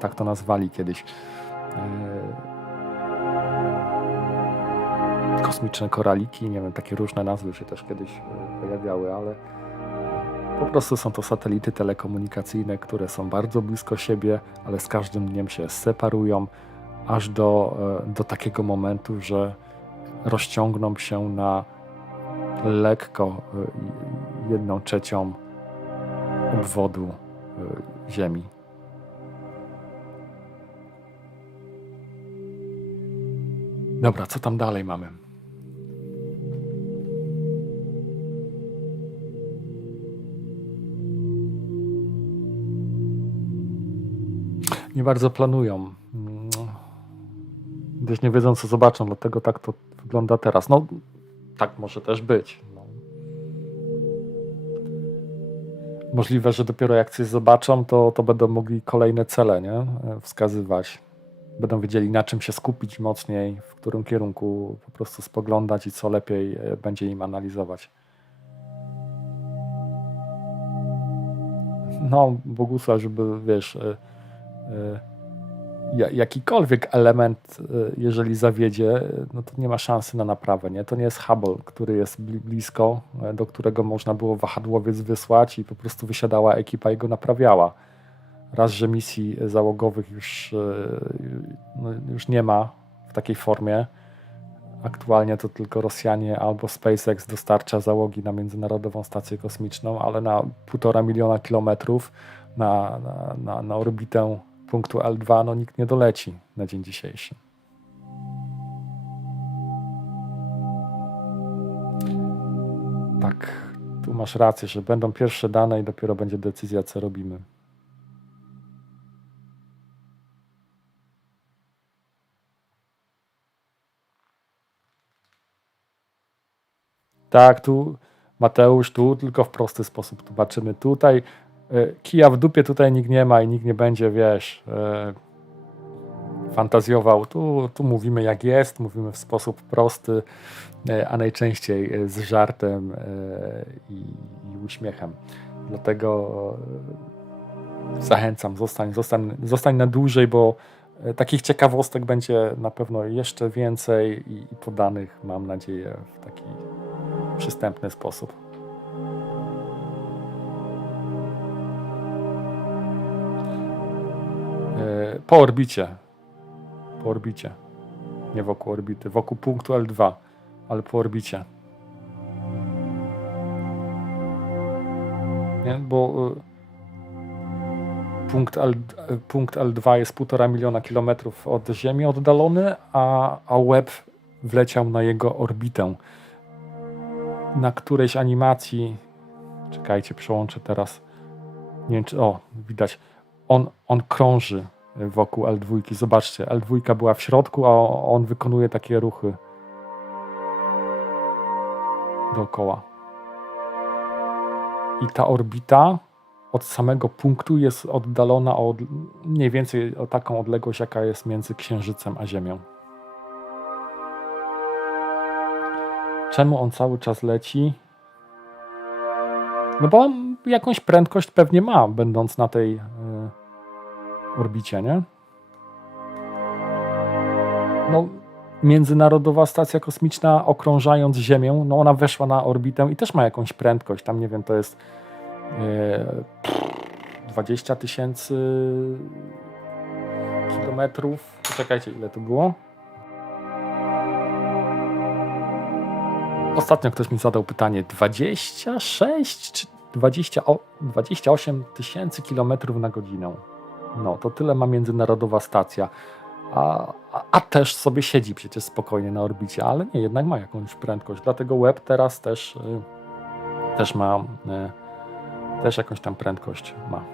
tak to nazwali kiedyś. Kosmiczne koraliki, nie wiem, takie różne nazwy się też kiedyś pojawiały, ale po prostu są to satelity telekomunikacyjne, które są bardzo blisko siebie, ale z każdym dniem się separują, aż do takiego momentu, że rozciągną się na lekko 1/3 obwodu Ziemi. Dobra, co tam dalej mamy? Nie bardzo planują. Gdyż nie wiedzą, co zobaczą, dlatego tak to wygląda teraz. No, tak może też być. No. Możliwe, że dopiero jak coś zobaczą, to będą mogli kolejne cele, nie? Wskazywać. będą wiedzieli, na czym się skupić mocniej, w którym kierunku po prostu spoglądać i co lepiej będzie im analizować. No, Bogusław, żeby, wiesz, jakikolwiek element, jeżeli zawiedzie, no to nie ma szansy na naprawę, nie? To nie jest Hubble, który jest blisko, do którego można było wahadłowiec wysłać i po prostu wysiadała ekipa i go naprawiała. Raz, że misji załogowych już nie ma w takiej formie. Aktualnie to tylko Rosjanie albo SpaceX dostarcza załogi na Międzynarodową Stację Kosmiczną, ale na 1,5 miliona kilometrów na orbitę punktu L2 no nikt nie doleci na dzień dzisiejszy. Tak, tu masz rację, że będą pierwsze dane i dopiero będzie decyzja, co robimy. Tak, tu Mateusz, tu tylko w prosty sposób zobaczymy. Tutaj kija w dupie tutaj nikt nie ma i nikt nie będzie, wiesz, fantazjował. Tu mówimy jak jest, mówimy w sposób prosty, a najczęściej z żartem i uśmiechem. Dlatego zachęcam, zostań na dłużej, bo takich ciekawostek będzie na pewno jeszcze więcej i podanych, mam nadzieję, w taki przystępny sposób. Po orbicie. Nie wokół orbity, wokół punktu L2, ale po orbicie. Nie? Bo punkt L2 jest 1,5 miliona kilometrów od Ziemi oddalony, a Webb wleciał na jego orbitę. Na którejś animacji, czekajcie, przełączę teraz, nie wiem czy, widać, on krąży wokół L2, zobaczcie, L2 była w środku, a on wykonuje takie ruchy dookoła. I ta orbita od samego punktu jest oddalona mniej więcej o taką odległość, jaka jest między Księżycem a Ziemią. Czemu on cały czas leci? No bo on jakąś prędkość pewnie ma, będąc na tej orbicie, nie? No, Międzynarodowa Stacja Kosmiczna okrążając Ziemię, no ona weszła na orbitę i też ma jakąś prędkość, tam nie wiem, to jest 20 000 kilometrów. Poczekajcie, ile to było? Ostatnio ktoś mi zadał pytanie, 26 czy 28 000 kilometrów na godzinę. No, to tyle ma Międzynarodowa Stacja. A też sobie siedzi przecież spokojnie na orbicie, ale nie, jednak ma jakąś prędkość. Dlatego Webb teraz też ma też jakąś tam prędkość ma.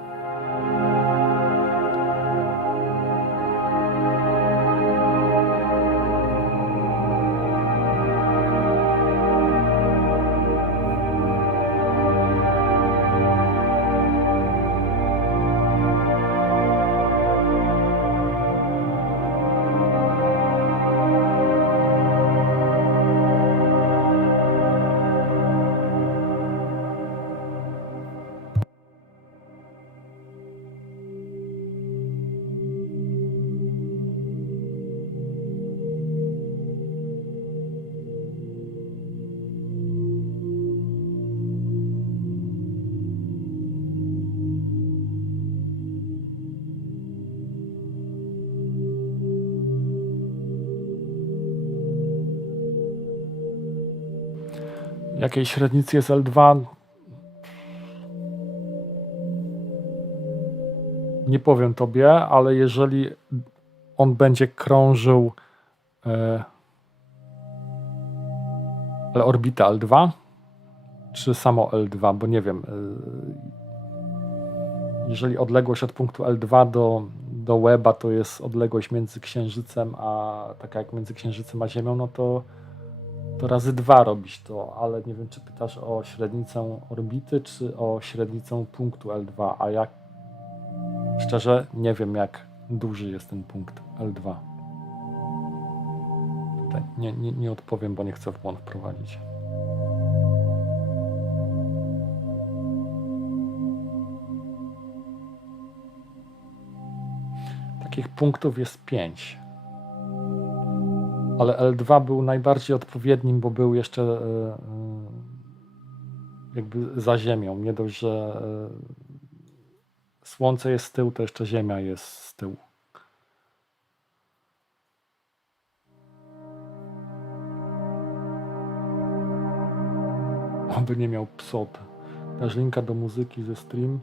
Jakiej średnicy jest L2? Nie powiem tobie, ale jeżeli on będzie krążył ale orbita L2 czy samo L2, bo nie wiem. Jeżeli odległość od punktu L2 do Webba to jest odległość między Księżycem, a taka jak między Księżycem a Ziemią, no to razy 2 robisz to, ale nie wiem, czy pytasz o średnicę orbity, czy o średnicę punktu L2, a jak szczerze nie wiem, jak duży jest ten punkt L2. Tutaj nie odpowiem, bo nie chcę w błąd wprowadzić. Takich punktów jest 5. Ale L2 był najbardziej odpowiednim, bo był jeszcze jakby za Ziemią. Nie dość, że Słońce jest z tyłu, to jeszcze Ziemia jest z tyłu. Oby nie miał psot. Też linka do muzyki ze stream.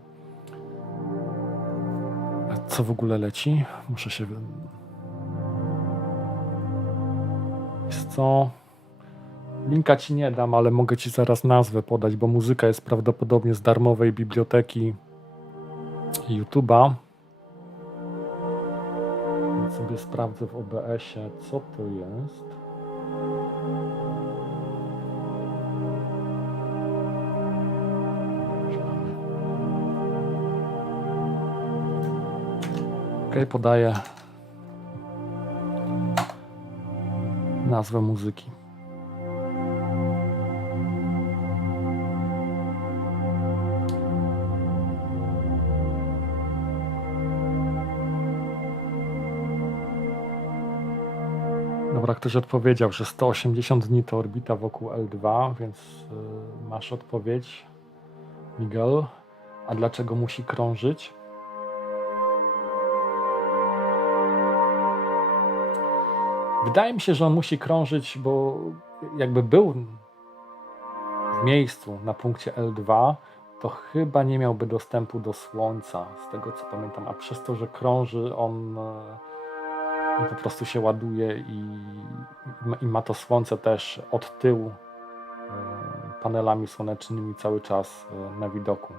A co w ogóle leci? Muszę się... Wiesz co? Linka ci nie dam, ale mogę ci zaraz nazwę podać, bo muzyka jest prawdopodobnie z darmowej biblioteki YouTube'a. Więc sobie sprawdzę w OBS-ie, co to jest. Ok, podaję nazwę muzyki. Dobra, ktoś odpowiedział, że 180 dni to orbita wokół L2, więc masz odpowiedź, Miguel. A dlaczego musi krążyć? Wydaje mi się, że on musi krążyć, bo jakby był w miejscu na punkcie L2, to chyba nie miałby dostępu do Słońca, z tego co pamiętam. A przez to, że krąży, on po prostu się ładuje i ma to Słońce też od tyłu panelami słonecznymi cały czas na widoku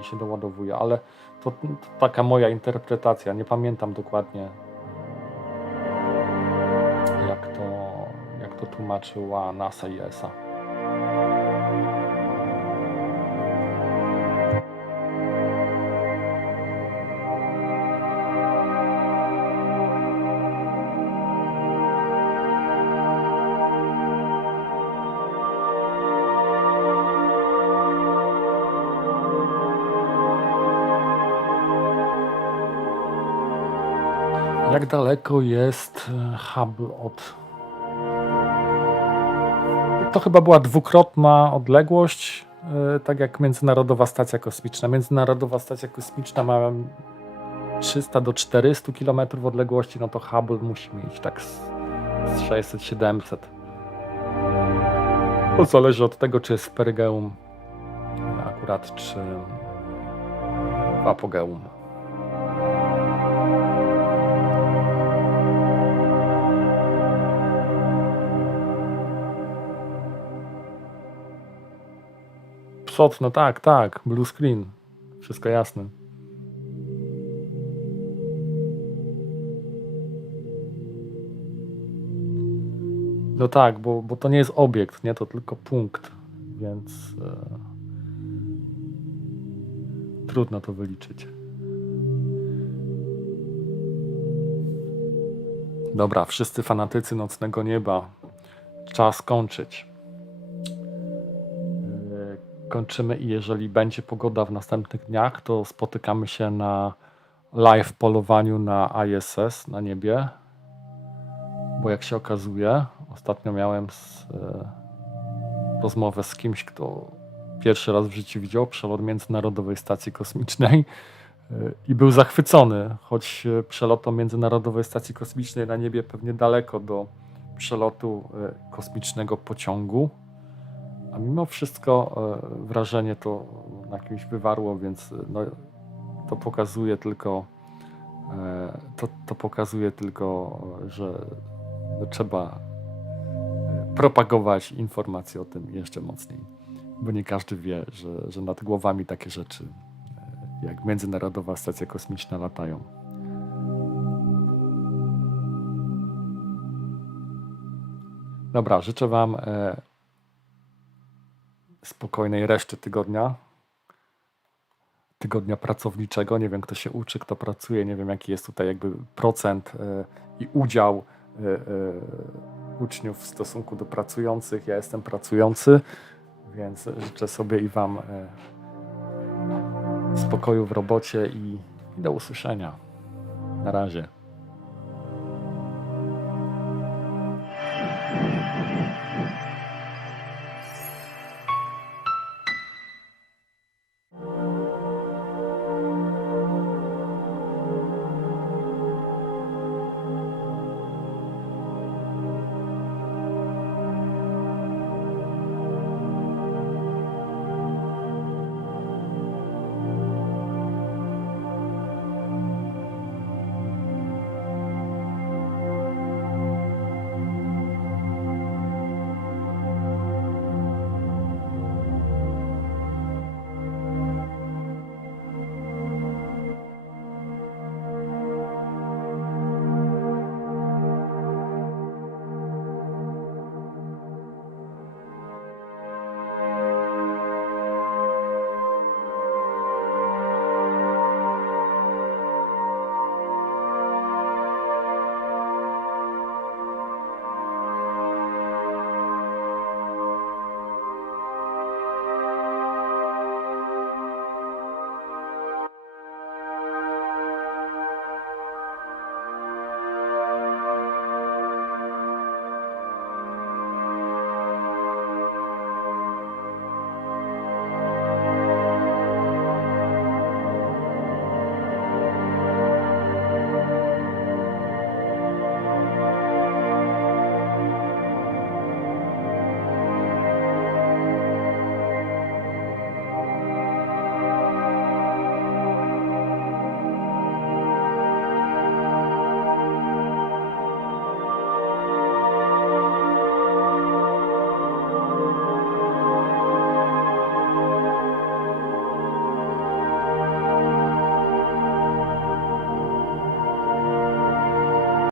i się doładowuje. Ale to taka moja interpretacja. Nie pamiętam dokładnie, jak to tłumaczyła NASA i ESA. Jak daleko jest Hubble od... To chyba była dwukrotna odległość, tak jak Międzynarodowa Stacja Kosmiczna. Międzynarodowa Stacja Kosmiczna ma 300 do 400 km odległości, no to Hubble musi mieć tak z 600-700. To zależy od tego, czy jest w perygeum akurat, czy w apogeum. Psot, no tak, blue screen. Wszystko jasne. No tak, bo to nie jest obiekt, nie? To tylko punkt, więc trudno to wyliczyć. Dobra, wszyscy fanatycy nocnego nieba. Czas kończyć. Kończymy i jeżeli będzie pogoda w następnych dniach, to spotykamy się na live polowaniu na ISS na niebie, bo jak się okazuje, ostatnio miałem rozmowę z kimś, kto pierwszy raz w życiu widział przelot Międzynarodowej Stacji Kosmicznej i był zachwycony, choć przelot Międzynarodowej Stacji Kosmicznej na niebie pewnie daleko do przelotu kosmicznego pociągu. A mimo wszystko wrażenie to na kimś wywarło, więc no, to pokazuje tylko, że trzeba propagować informacje o tym jeszcze mocniej, bo nie każdy wie, że nad głowami takie rzeczy jak Międzynarodowa Stacja Kosmiczna latają. Dobra, życzę Wam spokojnej reszty tygodnia. tygodnia pracowniczego. Nie wiem, kto się uczy, kto pracuje, nie wiem, jaki jest tutaj jakby procent i udział uczniów w stosunku do pracujących. Ja jestem pracujący, więc życzę sobie i Wam spokoju w robocie i do usłyszenia. Na razie.